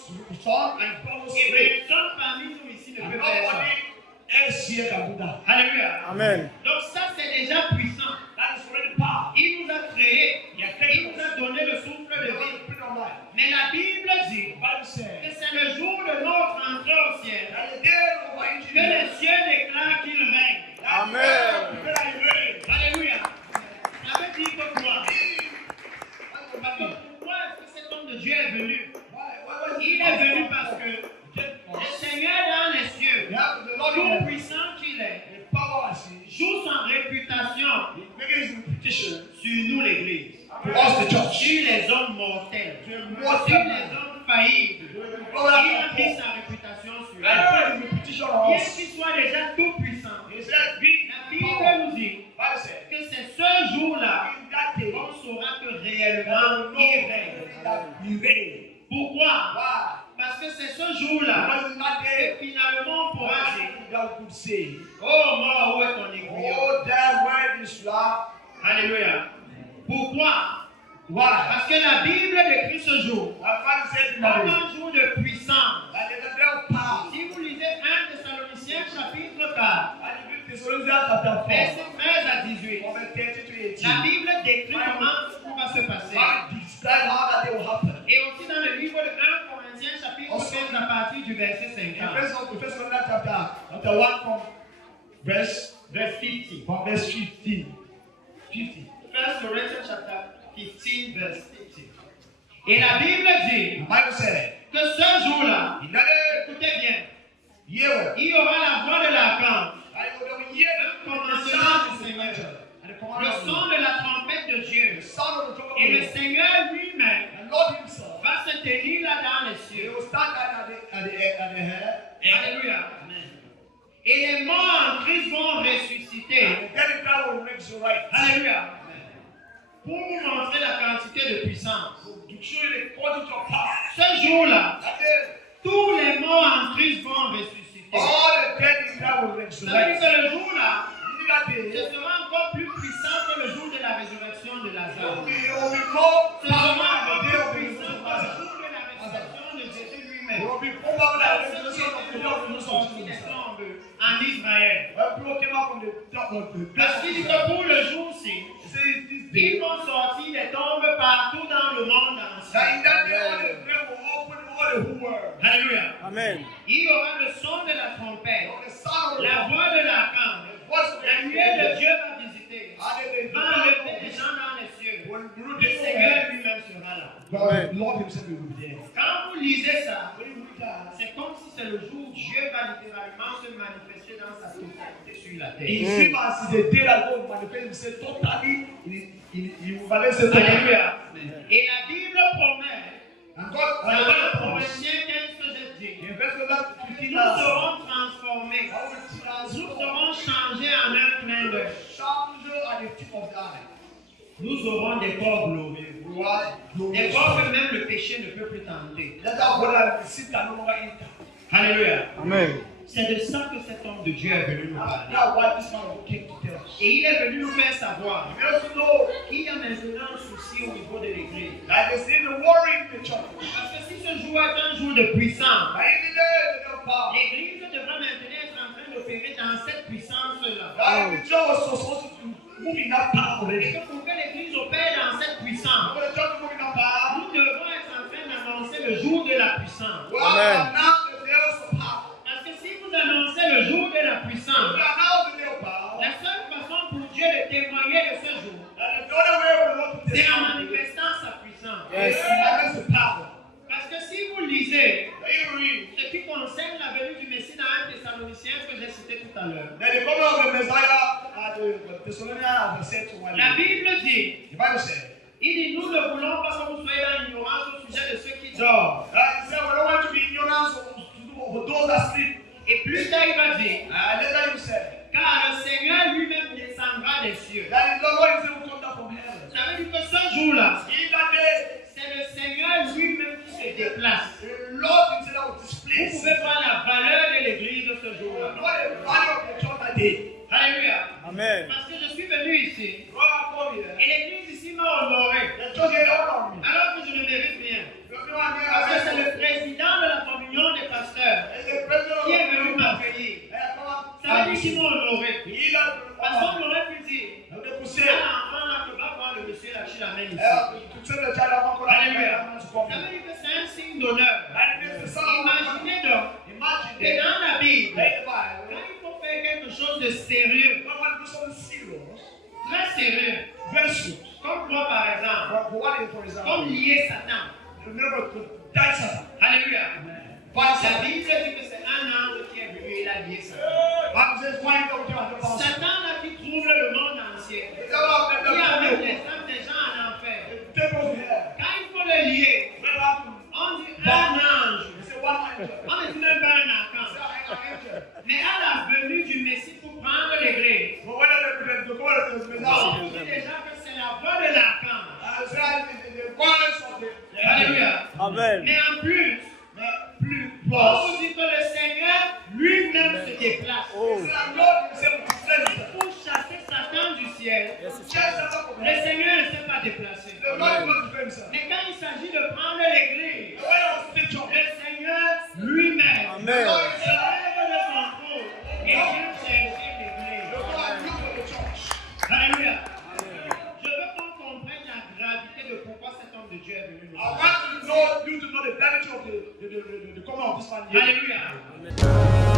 sun and promised Et rain. personne parmi nous ici ne And peut faire ça. nobody else here can do that. Alléluia. Amen. Donc ça, c'est déjà puissant. That is already power. Il nous a créés. Il nous a donné le souffle de The vie. spirit of life. Mais la Bible dit The Bible que says c'est le jour de notre entrée au ciel that the day of our que les entry, cieux déclarent qu'il règne. Amen. that he reigns. Alléluia. Ça veut dire que quoi? Parce que pourquoi est-ce que cet homme de Dieu est venu? Il est venu parce que le Seigneur dans les cieux, The Lord tout is puissant qu'il est, the power as he joue son réputation is making his repetition sur nous, l'Église. to us, the church. Sur les hommes mortels. To Sur mortal les hommes faillibles. The Il a mis power sa réputation sur eux. and his repetition of Bien us. qu'il soit déjà tout puissant, He said, be la Bible nous dit Bible said, que c'est ce jour-là in that day, qu'on saura que réellement il règne. that he reigned. Pourquoi? Why? Parce que c'est ce jour-là Because in that que day, finalement on pourra dire, that could say, oh mort, où est ton aiguillon? oh, there where is love. Alléluia. Pourquoi? Why? Parce que la Bible décrit ce jour That Bible said in comme that day, un jour de puissance. that there's a day of power. Si vous lisez 1 Thessaloniciens chapitre 4, And you read Thessalonians chapter 4, verset 13 à 18, from verse 30 to 18. la Bible décrit comment tout va se passer. Bible describe how that day will happen. Et aussi dans le livre de 1 Corinthiens chapitre 15 à partir du verset In 50. First Thessalonians chapter 1 from verse 50. from verse 15. 50. 1 Corinthians chapter 15, verse 50. Et la Bible dit The Bible said, que ce jour-là, in that écoutez bien, year, il y aura la voix de l'archange, I will hear un the commandement sound du of the Seigneur, angel and the le command of son the de la trompette de Dieu. the sound of the trumpet Et of le the Lord. Seigneur lui-même And Lord himself, va se tenir là dans les he cieux. will stand at the head, Alléluia. Et les morts en Christ vont ressusciter. and then the will resurrect. Alléluia. Pour vous montrer la quantité de puissance. To show you the quantity of power. Ce jour-là, That day, tous les morts en Christ vont ressusciter. all the dead in that will Ça veut dire resurrect. que le jour-là, In that day, ce sera encore plus puissant que le jour de la résurrection de it Lazare. will be more Ce sera power encore than the day of plus the puissant resurrection of que le Lazarus. jour de la résurrection de Jésus It lui-même. will be more power than the Ceux qui resurrection of the étaient day of the morts resurrection sortis of des Lazarus. tombes en Israël. When people came out from the top of the Parce qu'il dit que pour le jour-ci, he said this ils day, vont sortir des tombes partout dans le monde that in entier. that day all the grave will open all the whole world. Alléluia. Amen. Il y aura le son de la trompette, On the sound of la the voix de l'archange. voice of La nuée de Dieu va visiter, and then va enlever les gens dans les cieux. when Le Seigneur lui-même sera là. God, Lord himself will be there. Quand vous lisez ça, When you read that, c'est comme si c'est le jour où Dieu va littéralement se manifester dans sa totalité sur la terre. it seems as the day that God manifests himself totally, he will manifest himself. Alléluia. Et la Bible promet, And God, dans and le God promised, Corinthiens 15 que j'ai dit, in verse 15, nous serons transformés, I will nous transform, serons changés en un clin d'œil. change at the tip of the eye. Nous aurons des corps glorieux. You are Des corps que même le péché ne peut plus tenter. Let that water sit and no longer enter. Alléluia. Amen. C'est de ça que cet homme de Dieu est venu nous parler. That's why this man came to tell us. Et il est venu nous faire savoir You also know qu'il y a maintenant un souci au niveau de l'église. that there's still a worry in the church. Parce que si ce jour est un jour de puissance, But in the day, the power. l'église devra maintenant être en train d'opérer dans cette puissance-là. That the church was supposed to move in that power Et already. que pour que l'église opère dans cette puissance, But the church is moving in that power. nous devons être en train d'annoncer le jour de la puissance. We have to announce the day of power. Parce que si vous annoncez le jour de la We puissance, announce the day of power. la seule façon pour Dieu de témoigner de ce jour, And the only way we want to c'est en testify manifestant sa puissance. Yes. is the power. Parce que si vous lisez That you read. ce qui concerne la venue du Messie dans 1 Thessaloniciens que j'ai cité tout à l'heure, Then the coming of the Messiah at the Thessalonians has said to one. la Bible dit, The Bible said, il dit, nous ne voulons pas que vous soyez dans l'ignorance au sujet de ceux qui dorment. he said, we don't want to be ignorant of those that sleep. Et plus tard, il va dire, And later you said, car le Seigneur lui-même descendra des cieux. that the Lord is able to come down from heaven. Ça veut dire que ce jour-là, In that day, c'est le Seigneur lui-même qui se déplace. the Lord himself will Vous display pouvez voir la valeur de l'église ce not jour-là. the value of the church that day. Alléluia. Amen. Parce que je suis venu ici, God has come here. et l'église ici m'a honoré, The church here honor me. alors que je ne mérite rien. Everyone here Parce que has c'est le président de la communion des pasteurs the president of qui est the venu church. m'accueillir. Ça veut dire qu'ils m'ont honoré. He that Parce qu'on aurait pu dire, the c'est Pusey. un enfant là que va voir le monsieur lâcher la main ici. To send the child of God. Alléluia. to Ça come. veut dire que c'est un signe d'honneur. And it is the son of God. Imaginez donc Imagine que that. dans la Bible, In the quand Bible, il faut faire quelque chose de sérieux, when one do something serious, très sérieux, very serious. comme quoi par exemple, For what is, for comme example, lier Satan. remember to die Satan. Alléluia. By La Satan. Bible dit que c'est un ange qui est venu et il a lié Satan. Bible says, why don't you have the power? Satan là qui trouble le monde entier, The devil of the qui amène devil. les âmes des gens en enfer. The devil's here. Quand il faut le lier, What happened? on dit un ange. They say one angel. On ne dit même pas un They archange. say an angel. Mais à la venue du Messie pour prendre l'église, But when the God of the on Messiah, dit déjà que c'est la voix de l'archange. the voice of the Alléluia. Amen. Mais en plus, plus on plus. vous dit que le Seigneur lui-même se déplace Oh. The Lord himself will present. pour chasser Satan du ciel. Yes. Just Satan from Le heaven. Seigneur ne s'est pas déplacé. The Lord will not himself. Mais quand il s'agit de prendre l'église, The way of the church. le Seigneur lui-même Amen. se lève de son trône et vient chercher The l'église. God look for the church. Alléluia. Je veux qu'on comprenne la gravité de pourquoi cet homme de Dieu est venu nous I parler. want you to know the gravity of the coming of this man here. Alléluia.